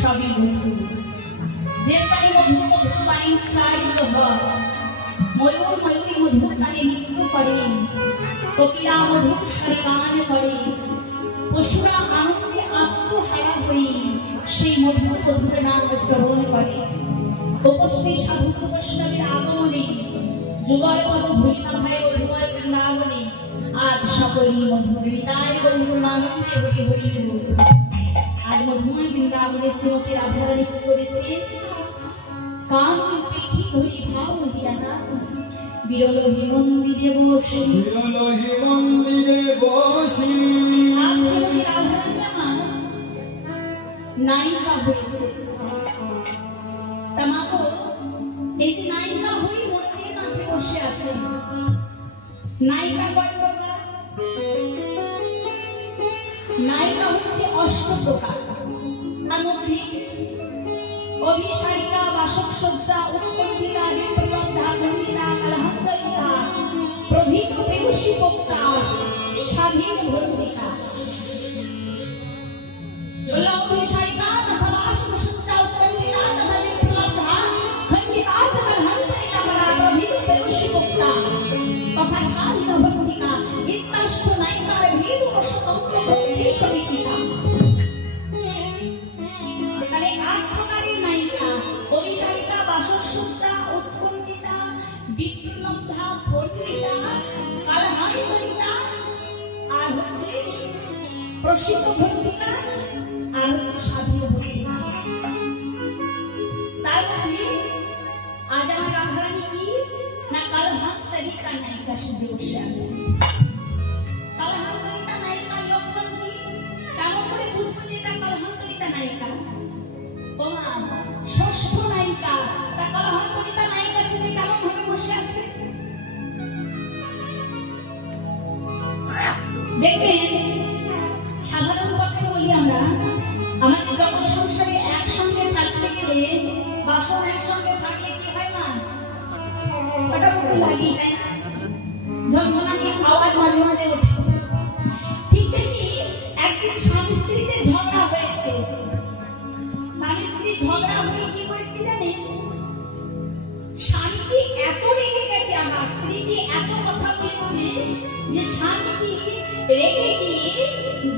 সবই মধু, যে স্থানে মধু মধুর বাণী উচ্চারিত হয় ময়ূর ময়ূরী মধুর গানে নৃত্য করে, কোকিলা মধুর স্বরে গান করে, পশুরা আনন্দে আত্মহারা হয়ে সেই মধুর মধুর নাম শ্রবণ করে। উপস্থিত সাধু বৈষ্ণবের আগমনে যুগল পদ ধূলি মাথায় মধুময় বৃন্দাবনে আজ সকলেই মধুর হৃদয় গৌরবানন্দে হরি হরি বল। আজ মধুময় বৃন্দাবনে শ্রীমতী রাধারানী কি করেছে? কান উপেক্ষী ধরি ভাব হিয়ানা বিরল হি মন্দিরে বসি, বিরল হি মন্দিরে বসি। আজ শ্রীমতী রাধারানী আমার নায়িকা হয়েছে। তামাকো এই যে নায়িকা হয়ে মন্দিরের মাঝে বসে আছে। নায়িকা কয় প্রকার? নায়িকা হচ্ছে অষ্ট প্রকার। তার মধ্যে অভিসারিকা, বাসকসজ্জা, উৎকণ্ঠিতা, বিপ্রলব্ধা, খণ্ডিতা, কলহন্তরিতা, প্রভৃত প্রেয়সী বক্তা, স্বাধীন ভ্রমণিকা। অভিসারিকা তথা বাসকসজ্জা, উৎকণ্ঠিতা তথা বিপ্রলব্ধা, খণ্ডিতা চ কলহন্তরিতা, প্রভৃত প্রেয়সী বক্তা তথা স্বাধীন ভ্রমণিকা ইত্যাষ্ট নায়িকার ভেদ ও স্বতন্ত্র প্রভৃতিকা। অভিসারিকা, বাসকসজ্জা, উৎকণ্ঠিতা, বিপ্রলব্ধা, খণ্ডিতা, কলহান্তরিতা, আর হচ্ছে প্রসিদ্ধ ভক্তিকা, আর হচ্ছে সাধীয় ভক্তিকা। তার মধ্যে আজ আমার রাধারানী কি না কলহান্তরিতা নায়িকা সেজে বসে আছে। কলহান্তরিতা নায়িকার লক্ষণ কি? কেমন করে বুঝবো যে এটা কলহান্তরিতা নায়িকা? ষষ্ঠ নায়িকা, তা কলহান্তরিতা নায়িকা সেজে কেমন ভাবে বসে আছে দেখবেন। সাধারণ কথা বলি আমরা, আমাদের জগৎ সংসারে একসঙ্গে থাকতে গেলে, বাসন একসঙ্গে থাকলে কি হয় না, ফটাফট লাগি, তাই না? ঝনঝনা নিয়ে আওয়াজ মাঝে মাঝে ওঠে। ঠিক তেমনি একদিন স্বামী স্ত্রীতে ঝগড়া হয়েছে। স্বামী স্ত্রী ঝগড়া হয়ে কি করেছে জানেন? স্বামীটি এত রেগে গেছে, আমার স্ত্রীটি এত কথা বলেছে যে স্বামীটি রেগে গিয়ে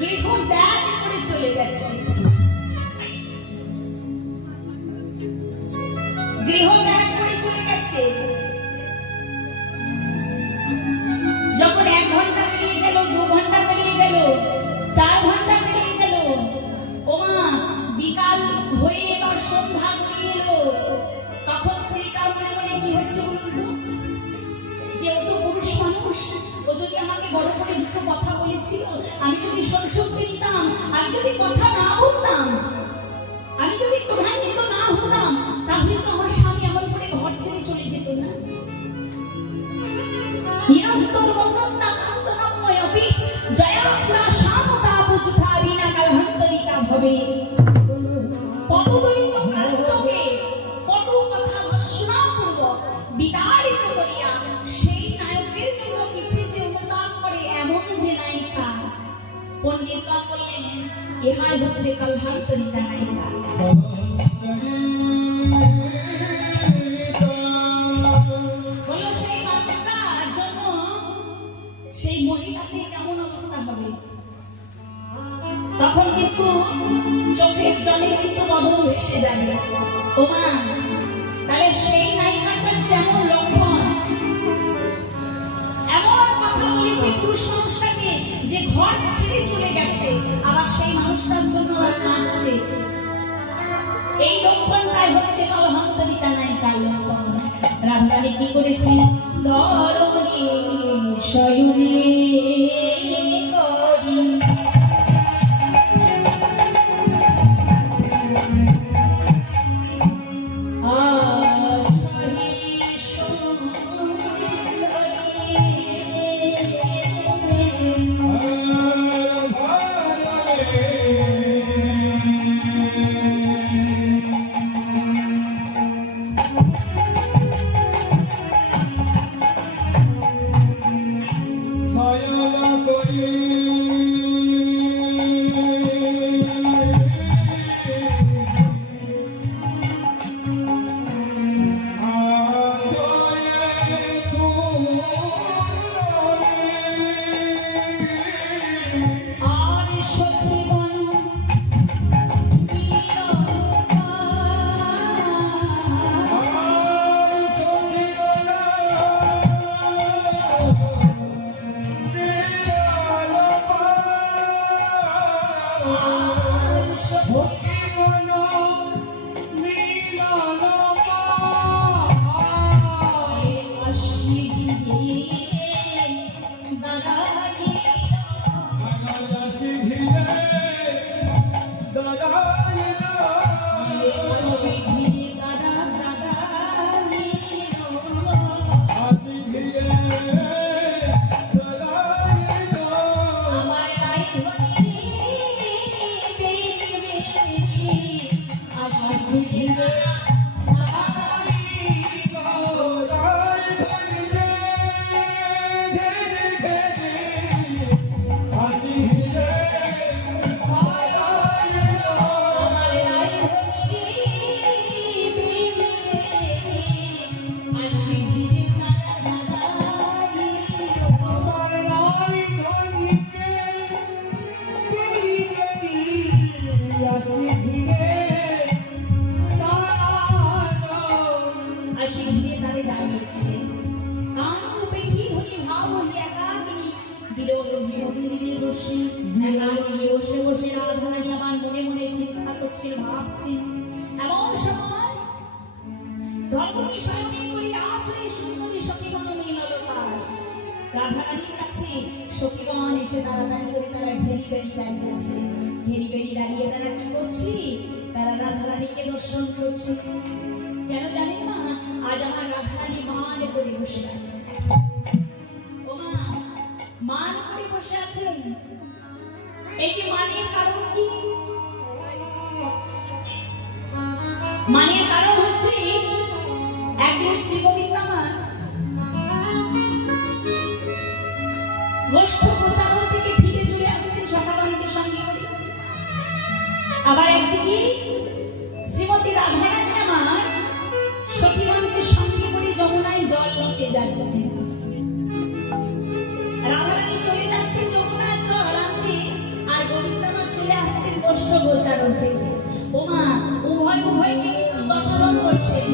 গৃহ ত্যাগ করে চলে গেছে। গৃহ ত্যাগ করে চলে গেছে। যখন 1 ঘন্টা পেরিয়ে গেল, 2 ঘন্টা পেরিয়ে গেল, 4 ঘন্টা পেরিয়ে গেল, ওমা বিকাল হয়ে এবার সন্ধ্যা গড়িয়ে এলো, তখন স্ত্রীটা মনে মনে কি হচ্ছে বলুন? যে ও তো পুরুষ মানুষ, ও যদি আমাকে বড় করে দুটো কথা বলেছিল, আমি যদি সহ্য করে নিতাম, আমি যদি কথা না বলতাম, আমি যদি ক্রোধান্বিত না হতাম, তাহলে তো আমার স্বামী আমার উপরে ঘর ছেড়ে চলে যেত না। নিরস্তর বর্ণনা কান্তনময় অপি জয়াপুরা শামতা বুঝধারিনা কলহন্তরিতা ভবে। পদদলিত কাঞ্চকে কটু কথা ভর্ৎসনাপূর্বক বিতাড়িত করিয়া সেই নায়কের জন্য পিছে যে অনুতাপ করে এমন যে নায়িকা, পণ্ডিতগণ বললেন ইহাই হচ্ছে কলহান্তরিতা নায়িকা। বলল সেই মানুষটার জন্য সেই মহিলাকে কেমন অবস্থা হবে? তখন কিন্তু চোখের জলে কিন্তু বদল ভেসে যাবে। ওমা, তাহলে সেই নায়িকাটার যেমন লক্ষণ, এমন কথা বলেছে পুরুষ মানুষটাকে যে ঘর ছেড়ে চলে গেছে, আবার সেই মানুষটার জন্য আর কাঁদছে। এই লক্ষণটাই হচ্ছে কলহান্তরিতা নায়িকার লক্ষণ। রাধারানী কি করেছে? ধরণী শয়নে করি সায়লা বিরোহী মন্দিরে বসে একান্তে বসে বসে রাধারানী আমার মনে মনে চিন্তা করছেন, ভাবছেন। এমন সময় ধর্মী স্বয়নে করি আজ ওই সুন্দরী সখীগণ মিলল পাশ। রাধারানীর কাছে সখীগণ এসে তাড়াতাড়ি করে তারা ঘেরি বেরিয়ে দাঁড়িয়েছে। ঘেরি বেরিয়ে দাঁড়িয়ে তারা কি করছে? তারা রাধারানীকে দর্শন করছে। কেন জানেন না? আজ আমার রাধারানী মান করে বসে আছে। ও মা, মান করে বসে আছেন, এই যে মানের কারণ কি? মানের কারণ হচ্ছে একদিন শ্রী গোবিন্দমা গোষ্ঠ প্রচারণ থেকে ফিরে চলে আসছেন সখাগণকে সঙ্গে করে। আবার একদিকে শ্রীমতী রাধারানী আমার সখীগণকে সঙ্গে করে যমুনায় জল নিতে যাচ্ছেন। রাধারানী চলে যাচ্ছেন যমুনায় জল আনতে, আর গোবিন্দমা চলে আসছেন গোষ্ঠ প্রচারণ থেকে। ওমা, উভয়কে কিন্তু দর্শন করছেন।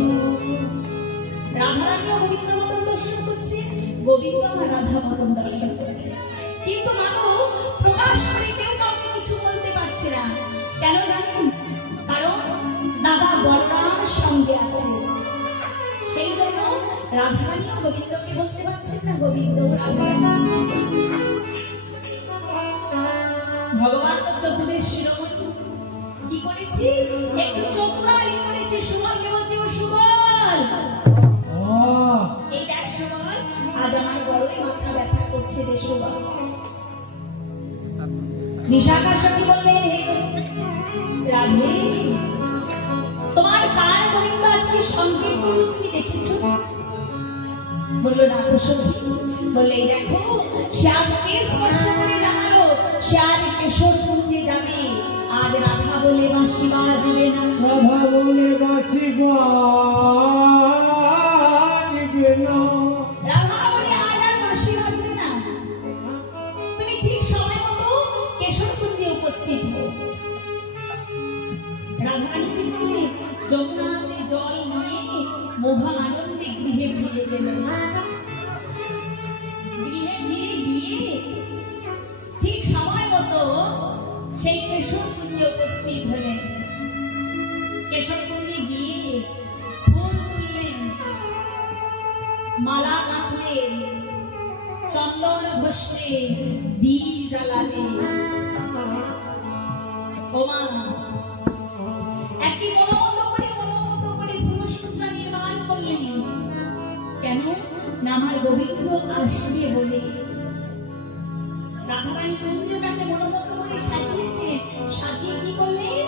রাধারানীও গোবিন্দ মতন দর্শন করছে, গোবিন্দমা রাধা মতন দর্শন করছে। কিন্তু মানো প্রকাশ করে কেউ কাউকে কিছু বলতে পারছে না। কেন জানেন? কারণ দাদা বলরাম সঙ্গে আছে। সেই জন্য রাধারানীও গোবিন্দকে বলতে পারছেন না, গোবিন্দ রাধারানী। ভগবান তো চতুর্বেশ শিরোমণি, কি করেছি? একটু চতুরালি করেছে। সুবলকে বলছে, ও সুবল, এই দেখ সুবল, আজ আমার বড়ই মাথা ব্যথা করছে রে সুবল। বিশাখা সখী বললেন, হে রাধে, তোমার প্রাণ গোবিন্দ আজকে সংকেত করলো, তুমি দেখেছো? বললো না তো সখী। বললে, এই দেখো, সে আজকে স্পর্শ করে জানালো সে আজ কেশরকুঞ্জে যাবে। আজ রাধা বলে বাঁশি বাজবে না। রাধা বলে বাঁশি বাজবে না। রাধা বলে আজ আর বাঁশি বাজবে না। তুমি ঠিক সময় মতো কেশরকুঞ্জে উপস্থিত হও। রাধারানী কি করলেন? যমুনাতে জল নিয়ে মহা আনন্দে গৃহে ফিরে গেলেন। গৃহে ফিরে গিয়ে ঠিক সময় মতো সেই কেশরকুঞ্জে উপস্থিত হলেন। কেশরকুঞ্জে গিয়ে ফুল তুললেন, মালা গাঁথলেন, চন্দন ঘষলেন, দীপ জ্বালালেন। ওমা, একটি মনোমত করে ফুলসজ্জা নির্মাণ করলেন। কেন না? আমার গোবিন্দ আসবে বলে। রাধারানী কুঞ্জটাকে মনোমত করে সাজিয়েছিলেন। সাজিয়ে কি করলেন?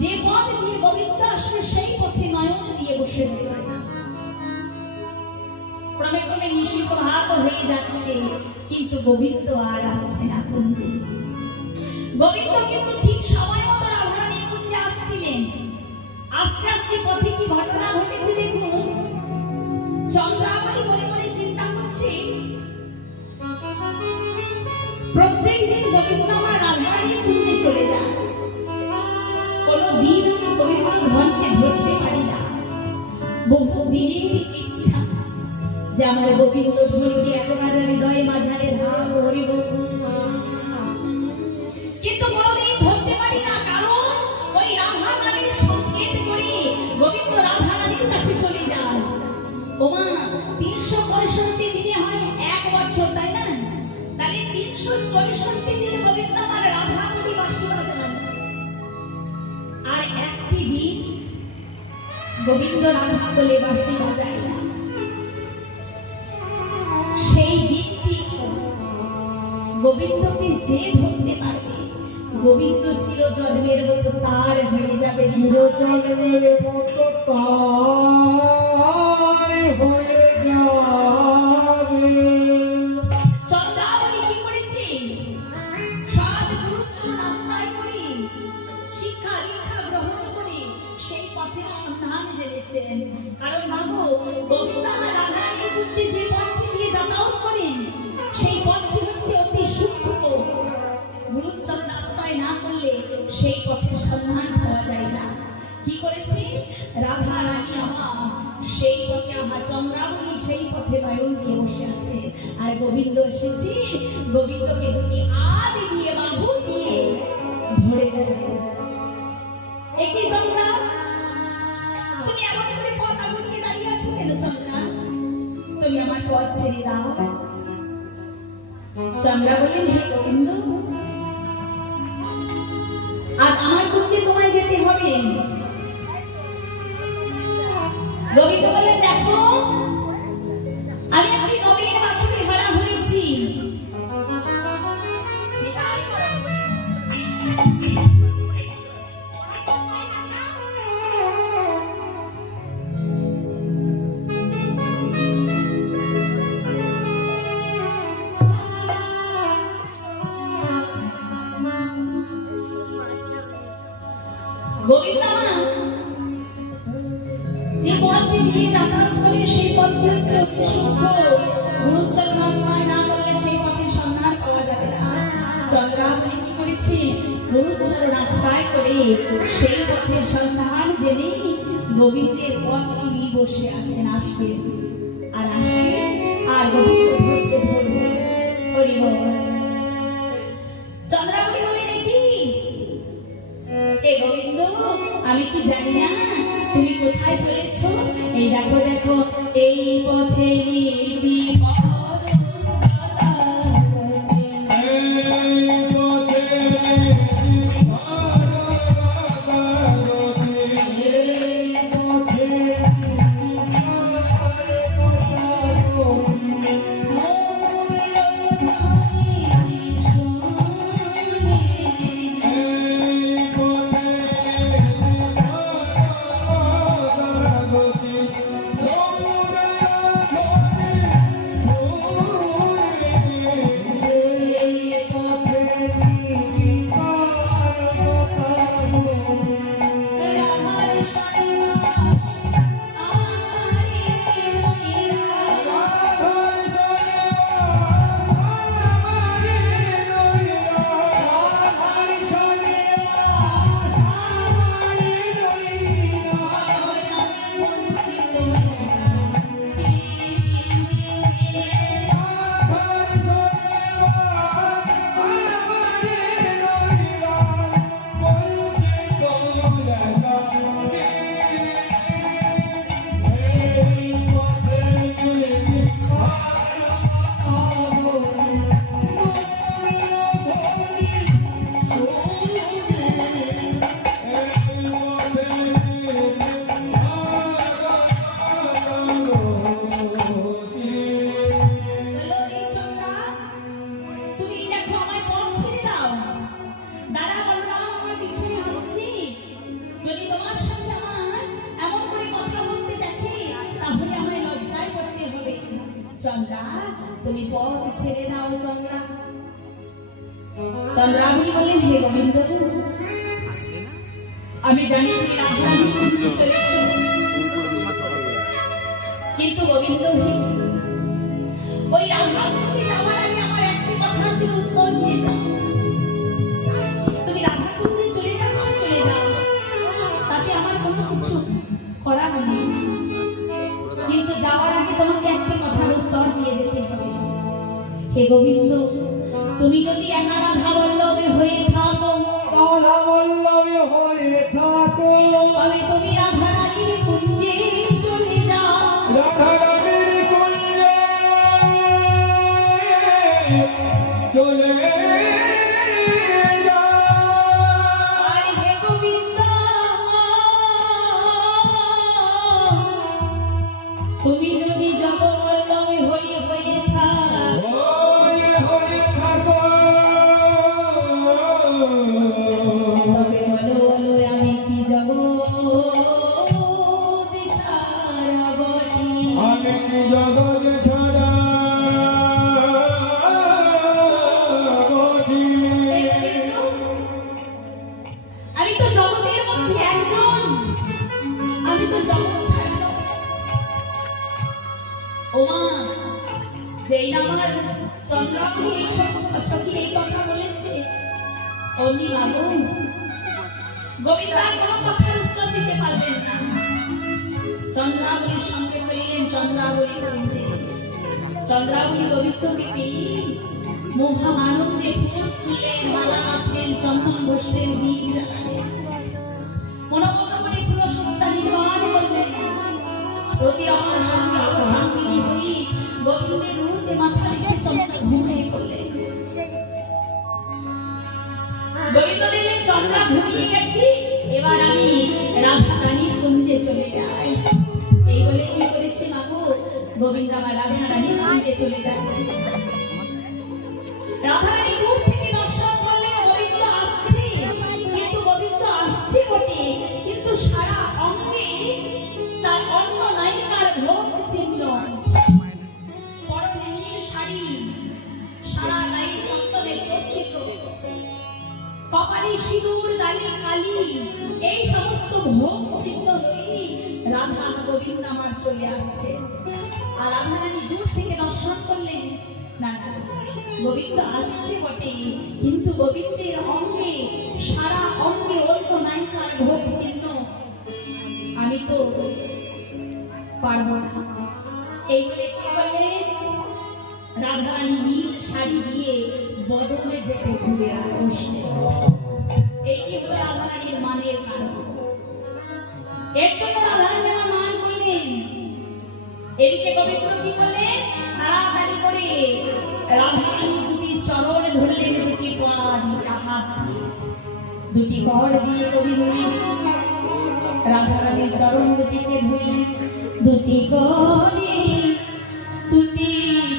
যে পথ দিয়ে গোবিন্দ আসবে সেই পথে নয়ন দিয়ে বসে রইলেন। ক্রমে ক্রমে নিশি প্রভাত হয়ে যাচ্ছে, কিন্তু গোবিন্দ আর আসছে না কুঞ্জে। গোবিন্দ কিন্তু ঠিক সময় মতো রাধারানী কুঞ্জে আসছিলেন। আস্তে আস্তে পথে কি ঘটনা ঘটেছে দেখুন। চন্দ্রাবলী মনে মনে চিন্তা করছে, প্রত্যেক দিন গোবিন্দ আমার রাধারানী কুঞ্জে চলে যায়, কোনদিন গোবিন্দ ধনকে ধরতে পারি না। বহু দিনের ইচ্ছা যে আমার গোবিন্দ ধনকে একেবারে হৃদয়ে মাঝারে ধাম ধরিব, কিন্তু কোনদিন ধরতে পারি না। কারণ ওই রাধা নামের সংকেত করে গোবিন্দ রাধা রানীর কাছে চলে যায়। ওমা, 365 দিনে হয় 1 বছর, তাই না? তাহলে 364 দিন গোবিন্দ আমার রাধা বলি বাঁশি বাজান। আর একটি দিন গোবিন্দ রাধা বলে বাঁশি বাজায় না। সেই দিনটি গোবিন্দকে যে ধরতে পারবে, গোবিন্দ চিরজন্মের মতো তার হয়ে যাবে। চিরজন্মের মতো তার হয়ে যাবে। চন্দ্রাবলী কি করেছে? সৎ গুরুচরণ আশ্রয় করে, শিক্ষা দীক্ষা গ্রহণ করে সেই পথের সন্ধান জেনেছেন। কারণ বাবু, গোবিন্দ আমার রাধারানীর কুঞ্জে যে পথটি দিয়ে যাতায়াত করেন, সেই পথটি হচ্ছে অতি সূক্ষ্ম। গুরুচরণ আশ্রয় না করলে সেই পথের সন্ধান পাওয়া যায় না। কি করেছে রাধা রানী আমার সেই পথে আমার চন্দ্রাবলী সেই পথে নয়ন দিয়ে বসে আছে, আর গোবিন্দ এসেছে, গোবিন্দকে দুটি আদি দিয়ে বাহু দিয়ে ধরেছে। একই চন্দ্রা, তুমি এমন করে পথ আগলিয়ে দাঁড়িয়ে আছো কেন চন্দ্রা? তুমি আমার পথ ছেড়ে দাও। চন্দ্রা বললেন, হে গোবিন্দ, আজ আমার পক্ষে তোমায় যেতে হবে। গোবিন্দ বললেন, দেখো আমি একটি নবীন বাছুরে হারা হয়েছি। গোবিন্দ যে পথটি দিয়ে যাতায়াত করে সেই পথটি হচ্ছে অতি সূক্ষ্ম, গুরুচরণ আশ্রয় না করলে সেই পথের সন্ধান পাওয়া যাবে না। চন্দ্রাবলী কি করেছে? গুরুচরণ আশ্রয় করে সেই পথের সন্ধান জেনে গোবিন্দের পথটি নিয়ে বসে আছেন। আসবেন আর আসবেন আর গোবিন্দ ধরতে ধরবে। হরি বল। চন্দ্রাবলী বলে, দেখি হে গোবিন্দ, আমি কি জানি না তুমি কোথায় চলেছো? এই দেখো দেখো এই পথে নিবি চন্দ্রা, তুমি পথ ছেড়ে দাও চন্দ্রা। চন্দ্রাবলী বললেন, হে গোবিন্দ, আমি জানি তুমি রাধারানী কুণ্ডে চলেছ, কিন্তু গোবিন্দ ওই রাধা কুণ্ডে যাওয়ার আগে আমার একটি কথার তুমি উত্তর দিয়ে যাও। তুমি রাধা কুণ্ডে চলে যাচ্ছ, চলে যাও, তাতে আমার কোনো কিছু করার নেই, কিন্তু যাওয়ার আগে তোমাকে একটি কথার উত্তর দিয়ে যেতে হবে। হে গোবিন্দ, তুমি যদি একা রাধা বল্লভে হয়ে থাকো, রাধা বল্লভে হয়ে থাকো, তবে তুমি রাধা রানীর কুঞ্জে চলে যাও। রাধা রানীর কুঞ্জে চলে যাও। আর হে গোবিন্দ, তুমি যদি জগবল্লভে হয়ে থাকো, তবে বলো বলো আমি কি জগৎ ছাড়া বটি। আমি কি জগৎ ছাড়া বটি। আমি তো জগতের মধ্যে একজন, আমি তো জগৎ ছাড়া নই। ওমা, যেই না আমার চন্দ্রাবলী এইসব সখী এই কথা বলেছে, অমনি মাগো গোবিন্দ আর কোনো কথার উত্তর দিতে পারলেন না। চন্দ্রাবলীর সঙ্গে চলিলেন চন্দ্রাবলী কুণ্ডে। চন্দ্রাবলী গোবিন্দকে পেয়ে মহামানন্দে ফুল তুললেন, মালা গাঁথলেন, চন্দন ঘষলেন, দীপ জ্বালালেন, মনোমত করে পুরো সজ্জা নির্মাণ করলেন। প্রতি আমার সঙ্গে অবসাঙ্গিনী হই গোবিন্দের মুহূর্তে মাথা রেখে চন্দ্র ঘুমিয়ে পড়লেন। গোবিন্দ দিলেন চন্দ্রা ঘুমিয়ে গেছি, এবার আমি রাধা রানীর কুঞ্জে চলে যাই। এই বলে কি করেছে মাগো, গোবিন্দ আমার রাধা রানীর কুঞ্জে চলে যাচ্ছে। রাধা রানী দূর থেকে দর্শন করলেন গোবিন্দ আসছে, কিন্তু গোবিন্দ আসছে বটে, কিন্তু সারা অঙ্গে তার অন্য নায়িকার লোক চিহ্ন। পরনে নীল শাড়ি, সারা গায়ে চন্দনে সজ্জিত, কপালে সিঁদুর, গালে কালি, এই সমস্ত ভোগ চিহ্ন হয়ে রাধা গোবিন্দ আমার চলে আসছে। আর রাধা রানী দূর থেকে দর্শন করলেন, না না, গোবিন্দ আসছে বটে, কিন্তু গোবিন্দের অঙ্গে, সারা অঙ্গে অন্য নায়িকার ভোগ চিহ্ন। আমি তো পারবো না। এই বলে কি করলেন, রাধা রানী নীল শাড়ি দিয়ে বদলে যেতে ঘুরে বসলেন। এই হলো রাধা রানীর মানের কারণ। এর জন্য রাধা রানী আমার মান করলেন। এদিকে গোবিন্দ কি করলেন, তাড়াতাড়ি করে রাধা রানী দুটি চরণ ধরলেন, দুটি পা দিয়ে, হাত দিয়ে, দুটি কর দিয়ে গোবিন্দ রাধা রানীর চরণ দুটিকে ধরলেন, দুটি করে দুটি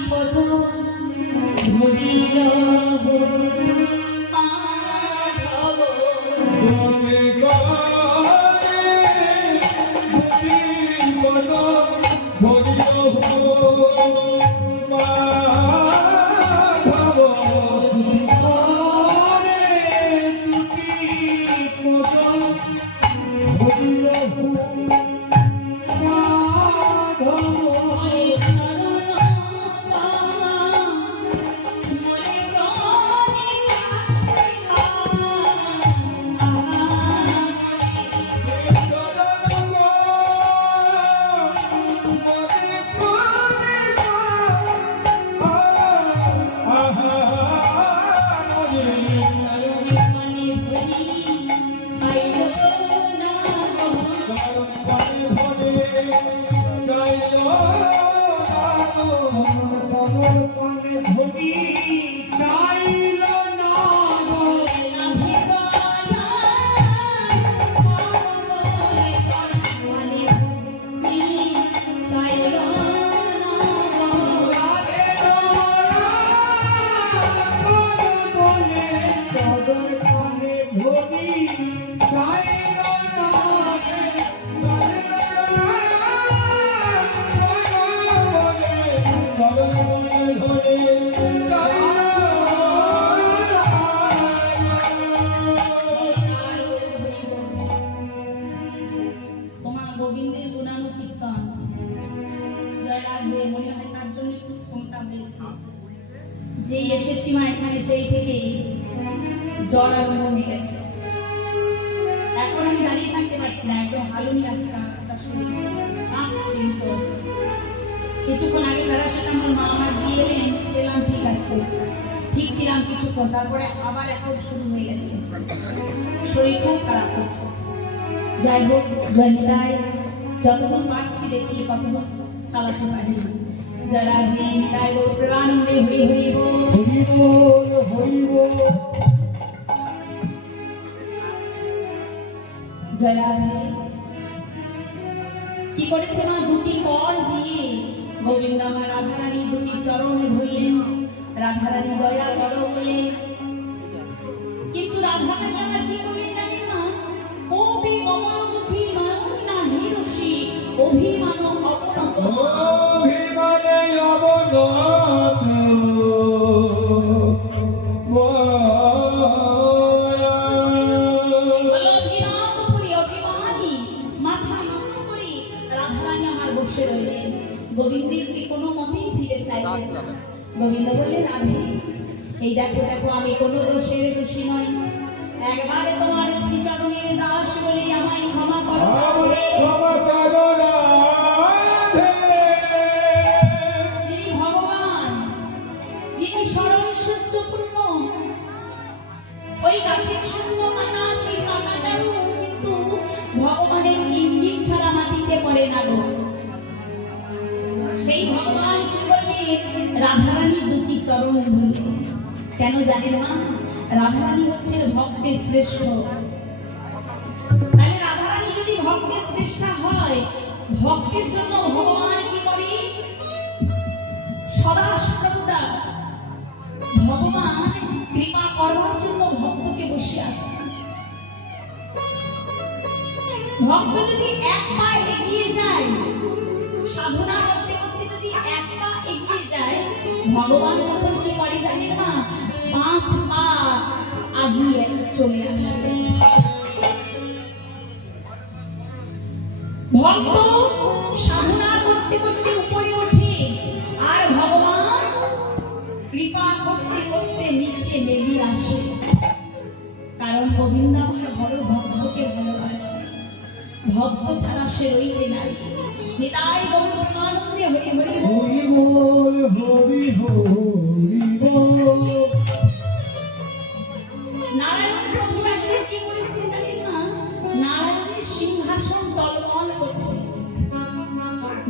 পদ ধরিল মাধব। গোপে গানে দুটি পদ ধরিল মাধব। গানে দুটি পদ ধরিল মাধব। গোবিন্দের গুণানুকীর্তন, জয় রাধে। মনে হয় তার জন্য একটু ফোনটা হয়েছে। যেই এসেছি মা এখানে, সেই থেকে জ্বর আরম্ভ হয়ে গেছে। এখন আমি দাঁড়িয়ে থাকতে পারছি না, একদম হালুনি আসছে, কাঁপছি। তো কিছুক্ষণ আগে প্যারাসিটামল মা আমার দিয়ে এলাম, ঠিক আছে, ঠিক ছিলাম কিছুক্ষণ, তারপরে আবার এখন শুরু হয়ে গেছে, শরীর খুব খারাপ হচ্ছে। যাই হোক, জয়নিতাই, যতদূর পারছি দেখি কতদূর চালাতে পারি। যারা নিতাই গো প্রেমানন্দে হরি হরি বল, হরি বল, হরি বল। জয় রাধে। কি করেছে মা, দুটি কর দিয়ে গোবিন্দ আমার রাধা রানী দুটি চরণে ধরলেন। রাধা রানী দয়া করো বলে, কিন্তু রাধা রানী আমার কি করলেন জানেন না, ওপি কমলমুখী মানুষ না হিরুষি, অভিমান অবনত, অভিমানে অবনত, মাথা নত করে রাধা রানী আমার বসে রইলেন। গোবিন্দের কোনো মতেই ফিরে চাইলেন না। গোবিন্দ বলে, রাধে, এই দেখো দেখো, আমি কোনো দোষের দোষী নই, একবারে তোমার শ্রীচরণের দাস বলে আমায় ক্ষমা করো। ক্ষমা করো না। ওই গাছের শূন্য পাতা, সেই পাতাটাও কিন্তু ভগবানের ইঙ্গিত ছাড়া মাটিতে পড়ে না গো। সেই ভগবান কি বললেন? রাধারানী দুটি চরণ ধরে। কেন জানেন মা? রাধারানী হচ্ছে ভক্তের শ্রেষ্ঠ। তাহলে রাধারানী যদি ভক্তের শ্রেষ্ঠা হয়, ভক্তের জন্য ভগবান কি করে? সদা সর্বদা ভগবান কৃপা করবার জন্য ভক্তকে বসে আছে। ভক্ত যদি এক পা এগিয়ে যায়, সাধনা করতে করতে যদি এক পা এগিয়ে যায়, ভগবান তখন কি করে জানেন না? 5 পা আগিয়ে চলে আসে। ভক্ত সাধনা করতে করতে উপরে ওঠে, আর ভগবান কৃপা করতে করতে নিচে নেমে আসে। কারণ গোবিন্দ আমার বড় ভক্তকে ভালোবাসে, ভক্ত ছাড়া সে রইতে নারী। নিতাই গৌর প্রেমানন্দে হরি হরি বল। হরি বল, হরি হরি বল। নারায়ণ প্রভু একবার কি করেছেন জানেন না? নারায়ণের সিংহাসন টলমল করছে।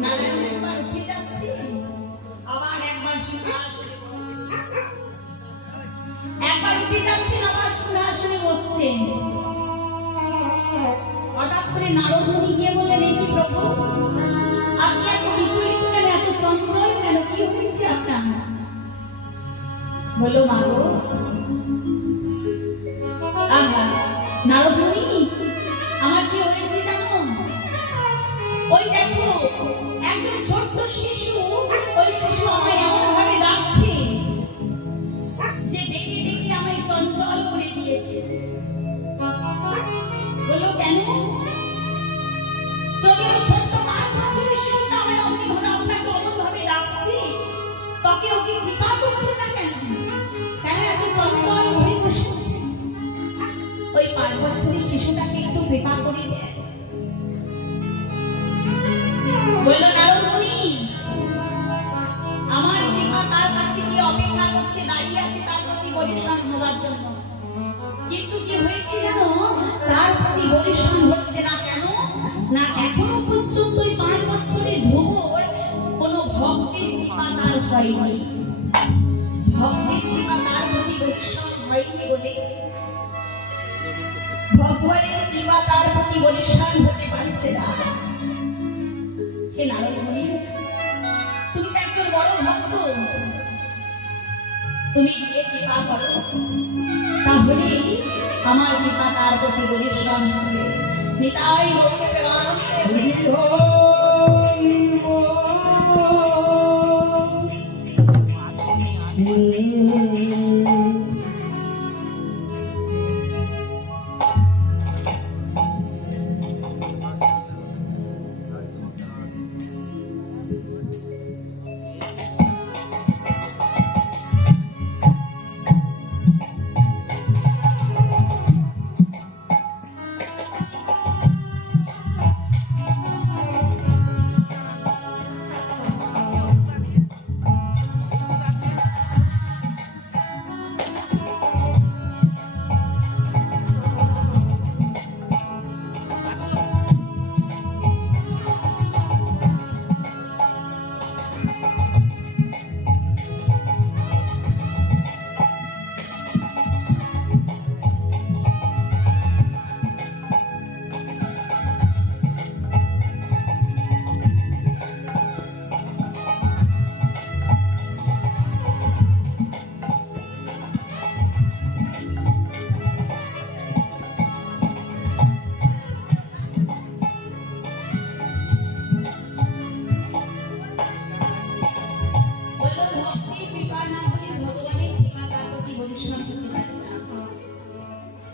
নারায়ণ একবার উঠে যাচ্ছে, আবার একবার সিংহাসনে একবার উঠে যাচ্ছেন, আবার সিংহাসনে বসছেন। হঠাৎ করে নারদ মুনি গিয়ে বললেন, এই কি প্রভু, আপনি এত বিচলিত কেন, এত চঞ্চল কেন, কি হয়েছে আপনার? বললো মা গো, আহা নারদ মুনি, আমার কি হয়েছে জানো? ওই দেখো একজন ছোট্ট শিশু, ওই শিশু আমায় এমন ভাবে ডাকছে যে ডেকে ডেকে আমায় চঞ্চল করে দিয়েছে। বললো কেন? যদি ওই ছোট্ট 5 বছরের শিশুটা আমায় অমনি ভাবে আপনাকে অমন ভাবে ডাকছে, তোকে ওকে কৃপা করছে না কেন? কেন এত চঞ্চল হয়ে বসে আছে? ওই 5 বছরের শিশুটাকে একটু কৃপা করে দেয়। বলল নারদ মুনি, আমার কৃপা তার কাছে গিয়ে অপেক্ষা করছে, দাঁড়িয়ে আছে তার প্রতি বলিষ্ঠ হওয়ার জন্য। কিন্তু কি হয়েছে জানো? তার প্রতি বলিষ্ঠ হচ্ছে না কেন? না এখনো পর্যন্ত ওই 5 বছরের ধ্রুবর কোনো ভক্তের কৃপা তার হয়নি। ভক্তের কৃপা তার প্রতি বলিষ্ঠ হয়নি বলে ভগবানের কৃপা তার প্রতি বলিষ্ঠ হতে পারছে না। হে নারদ মুনি, তুমি তো একজন বড় ভক্ত, তুমি গিয়ে কৃপা করো, তাহলে আমার কৃপা তার প্রতি বলিষ্ঠ হবে। নিতাই গৌর প্রেমানন্দে হরি হরি বল।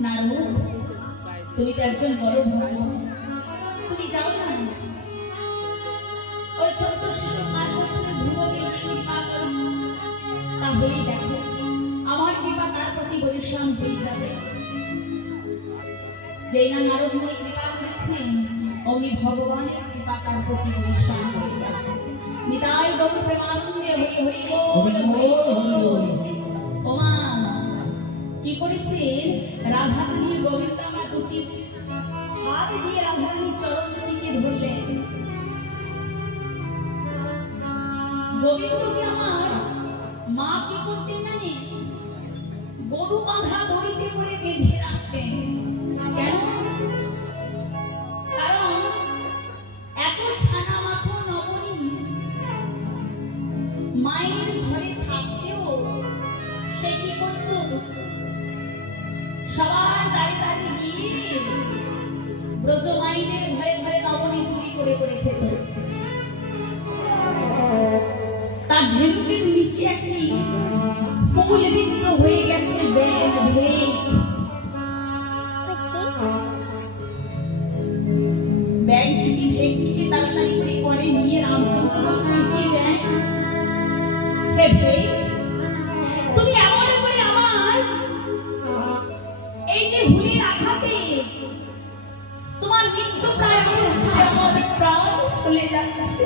নারদ, তুমি তো একজন বড় ভক্ত, তুমি যাও না, ওই ছোট্ট শিশু 5 বছরের ধ্রুবকে নিয়ে কৃপা করো, তাহলেই দেখো আমার কৃপা তার প্রতি বলিষ্ঠ হয়ে যাবে। যেই না নারদ মুনি কৃপা করেছেন, অমনি ভগবানের কৃপা তার প্রতি বলিষ্ঠ হয়ে গেছে। নিতাই গৌর প্রেমানন্দে হরি হরি বল। ওমা কি করেছেন? গোবিন্দ আমার দুটি হাত দিয়ে রাধারানীর চরণ দুটিকে ধরলেন। গোবিন্দকে আমার মা কি করতেন জানে? গরু বাঁধা দড়িতে করে বেঁধে রাখতেন। কেন? কারণ এত ছানা মাখো নবনী মায়ের ঘরে থাকতেও সে কি করত? সবার দাঁড়িয়ে দাঁড়িয়ে গিয়ে ব্রজ মায়েদের ঘরে ঘরে নবনী চুরি করে করে খেত। তার ধেনুকের নিচে একটি ফুলবিদ্ধ হয়ে গেছে ব্যাগ ভেগ। ব্যাগটিকে ভেগটিকে তাড়াতাড়ি করে করে নিয়ে রামচন্দ্র বলছে, কি ব্যাগ? হে ভেগ, তুমি এমন করে আমার এই যে হুলির আঘাতে তোমার মৃত্যু প্রায় অবস্থায় আমার প্রাণ চলে যাচ্ছে।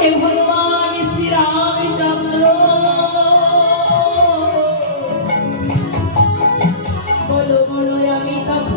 হে ভগবান শ্রী রামচন্দ্র, বলো বলো আমি তখন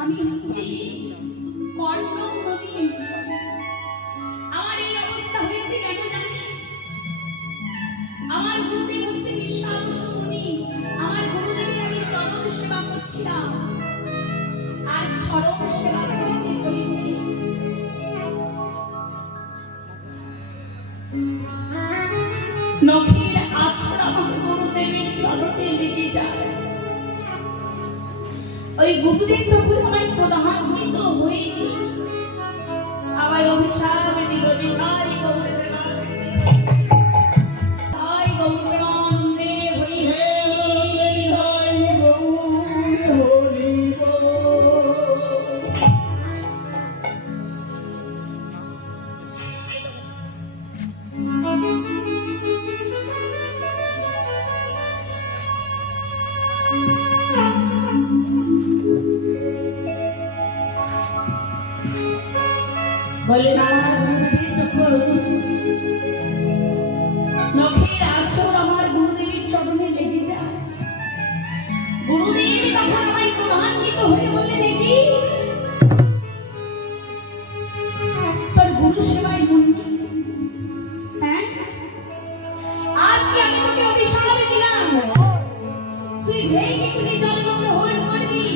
আমি হচ্ছি কর্ণম নদী। আমার এই অবস্থা হয়েছে কেন জানি? আমার গুরুদেব হচ্ছে বিশ্বাস মুনি। আমার গুরুদেবের আমি চরণ সেবা করছিলাম, আর চরণ সেবা করতে করিতে নখের আছড় আমার গুরুদেবের চরণে লেগে যায়। ওই গুরুদেব তখন আমায় প্রধান্বিত হয়ে আমায় অভিশাপ দিল যে তাই গৌরানন্দে হরি বলে আমার গুরুদেব যখন নখের আঁচড় আমার গুরুদেবের চরণে লেগে যায়, গুরুদেব তখন আমায় প্রধান্বিত হয়ে বললেন, কি তোর গুরু সেবায় মন নেই? হ্যাঁ, আজকে আমি তোকে অভিশাপ দিলাম, তুই ভেঙে খুলে জন্মগ্রহণ করবি।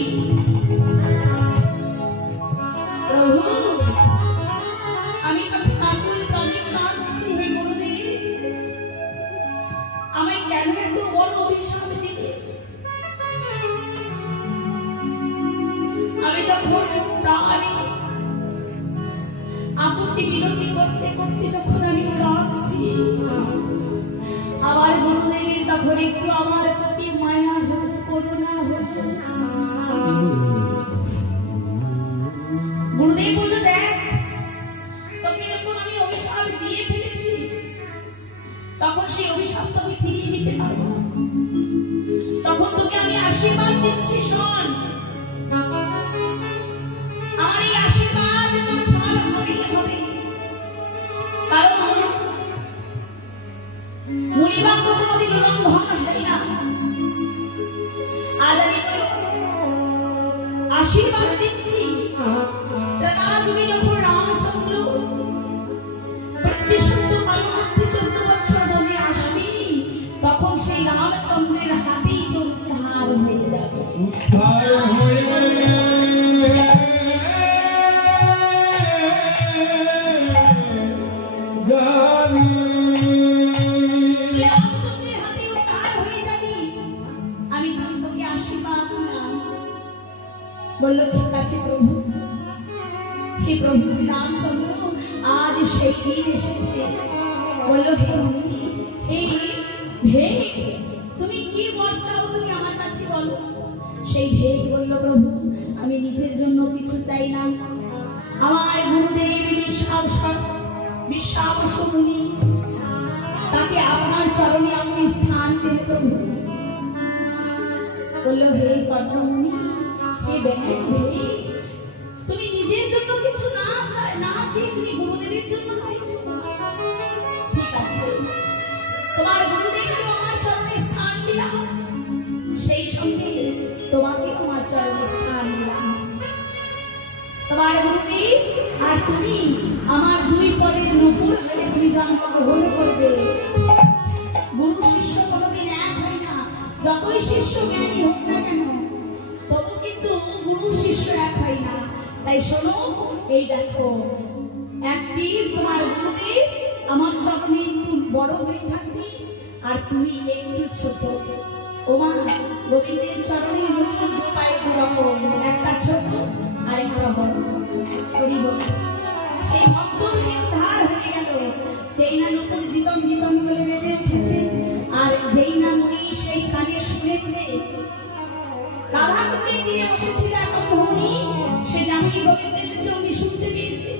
প্রভু, আমি তখন আকুল প্রাণে কাঁদছি, হে গুরুদেব, আমায় কেন এত বড় অভিশাপ দিলে? আমি যখন প্রাণে আকুলটি বিনতি করতে করতে যখন আমি কাঁদছি, আমার গুরুদেবের তখন একটু আমার প্রতি মায়া হতো, করুণা হতো। গুরুদেব বলল, দেখ, তোকে যখন আমি অভিশাপ দিয়ে ফেলেছি, তখন সেই অভিশাপ তো আমি ফিরিয়ে দিতে পারবো না। তখন তোকে আমি আশীর্বাদ দিচ্ছি, শোন, আমার এই আশীর্বাদ হতেই হবে, কারণ মুনিবাক্য কোনোদিন লঙ্ঘন হয় না। আজ আমি আশীর্বাদ দিচ্ছি, যুগে যখন রামচন্দ্র প্রতিশব্দ কালমধ্যে 14 বছর ধরে আসবি, তখন সেই রামচন্দ্রের হাতেই তোর উদ্ধার হয়ে যাবে। রামচন্দ্রের হাতে উদ্ধার হয়ে যাবি। আমি তোকে আশীর্বাদ দিলাম। বলল ঠিক আছে প্রভু। হে প্রভু শ্রী রামচন্দ্র আজ সেই দিন এসেছে। বলল হে মুনি, হে ভেগ, তুমি কি বর চাও তুমি আমার কাছে বলো। সেই ভেগ বলল প্রভু আমি নিজের জন্য কিছু চাই না, আমার গুরুদেব বিশ্বাস মুনি তাকে আপনার চরণে আপনি স্থান দেন প্রভু। বলল হে কর্ণমুনি, হে ভেগ, তুমি নিজের জন্য কিছু না চেয়ে তুমি গুরুদেবের জন্য চাইছো। ঠিক আছে, তোমার গুরুদেবকে আমার চরণে স্থান দিলাম, সেই সঙ্গে তোমাকে আমার চরণে স্থান দিলাম। তোমার গুরুদেব আর তুমি আমার 2 পরের নূপুর হয়ে তুমি জন্মগ্রহণ করবে। গুরু শিষ্য কোনোদিন এক হয় না, যতই শিষ্য জ্ঞানী হোক না কেন, তবু কিন্তু গুরু শিষ্য এক হয় না। তাই শোনো, এই দেখো একদিন তোমার গুরুদেব আমার চরণে একটু বড় হয়ে থাকবে আর তুমি একটু ছোট। ওমা গোবিন্দের চরণে নূপুর 2 পায়ে 2 রকম, একটা ছোট আর একটা বড়। সেই ভক্তর যে উদ্ধার হয়ে গেল, যেই না নূপুর জিতম জিতম বলে বেজে উঠেছে, আর যেই না মুনি সেই কানে শুনেছে রাধা কুণ্ডে দিয়ে বসেছিল এখন ধনী, সে যেমনই গোবিন্দ এসেছে উনি শুনতে পেয়েছে।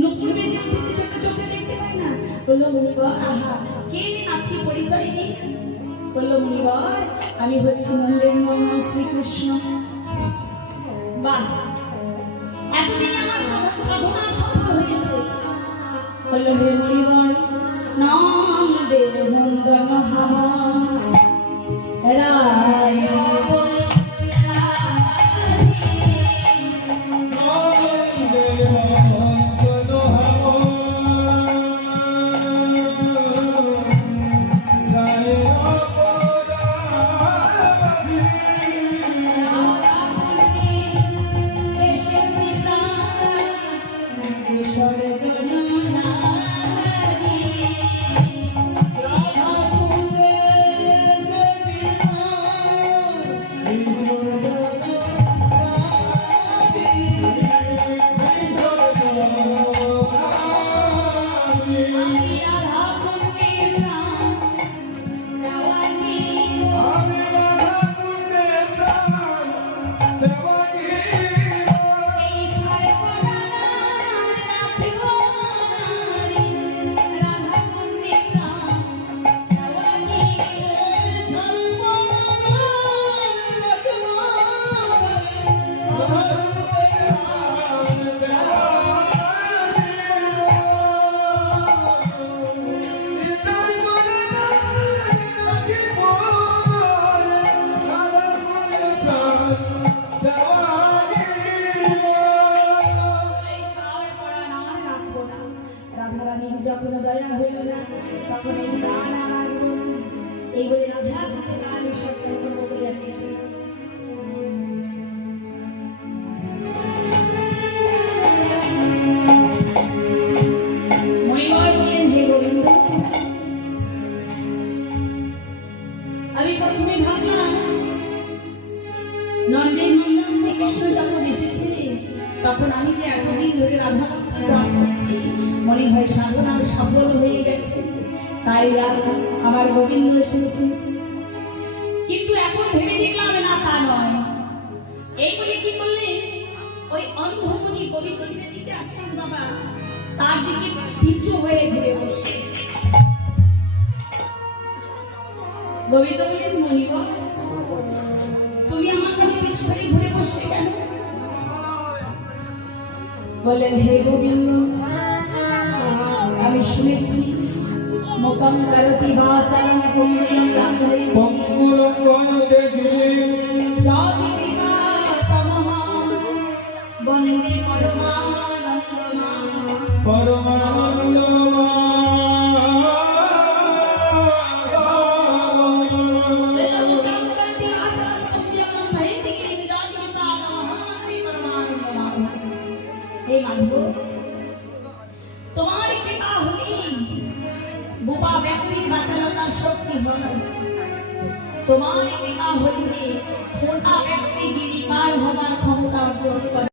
নূপুর বেজে উঠেছে, সে তো চোখে দেখতে পায় না। বলল মুনিবর, আহা কে যেন আপনি পরিচয় দিন। বলল মুনিবর আমি হচ্ছি নন্দের নন্দন শ্রীকৃষ্ণ। বাহ, এতদিন আমার সাধনা সফল হয়েছে। বলল হে মুনিবর নন্দের নন্দন হাওয়া রায় যখন দয়া হইল না তখন এই গান আর এই বলে রাধা গান সত্য করবো বলে আজকে এসেছে। মহিমার বলেন হে গোবিন্দ, আমি প্রথমে ভাবলাম নন্দের নন্দন শ্রীকৃষ্ণ যখন এসেছে তখন আমি যে এতদিন ধরে রাধা জপ করছি মনে হয় সাধনার সফল হয়ে গেছে, তাই আমার গোবিন্দ এসেছে। কিন্তু এখন ভেবে দেখলাম না, তা নয়। এই বলে কি করলে ওই অন্ধমণি গোবিন্দ যেদিকে আছেন বাবা তার দিকে পিছু হয়ে ঘুরে বসে। গোবিন্দ বললেন মণিবর তুমি আমার পিছু হয়ে ঘুরে বসে কেন? বললেন হে গোবিন্দ, আমি শুনেছি মোকাম করতি বাচারণ কুঞ্জেন্দ্রাম ধরে পঙ্কুলঙ্গয়তে গিরিম জাতি কৃপা তমহাম বন্দে পরমানন্দমাম। हे माधव, তোমার কৃপা হলে বোবা ব্যক্তির বাঁচানোর শক্তি হয়, তোমার কৃপা হলে ফোটা ব্যক্তি গিরি পার হবার ক্ষমতা অর্জন করে।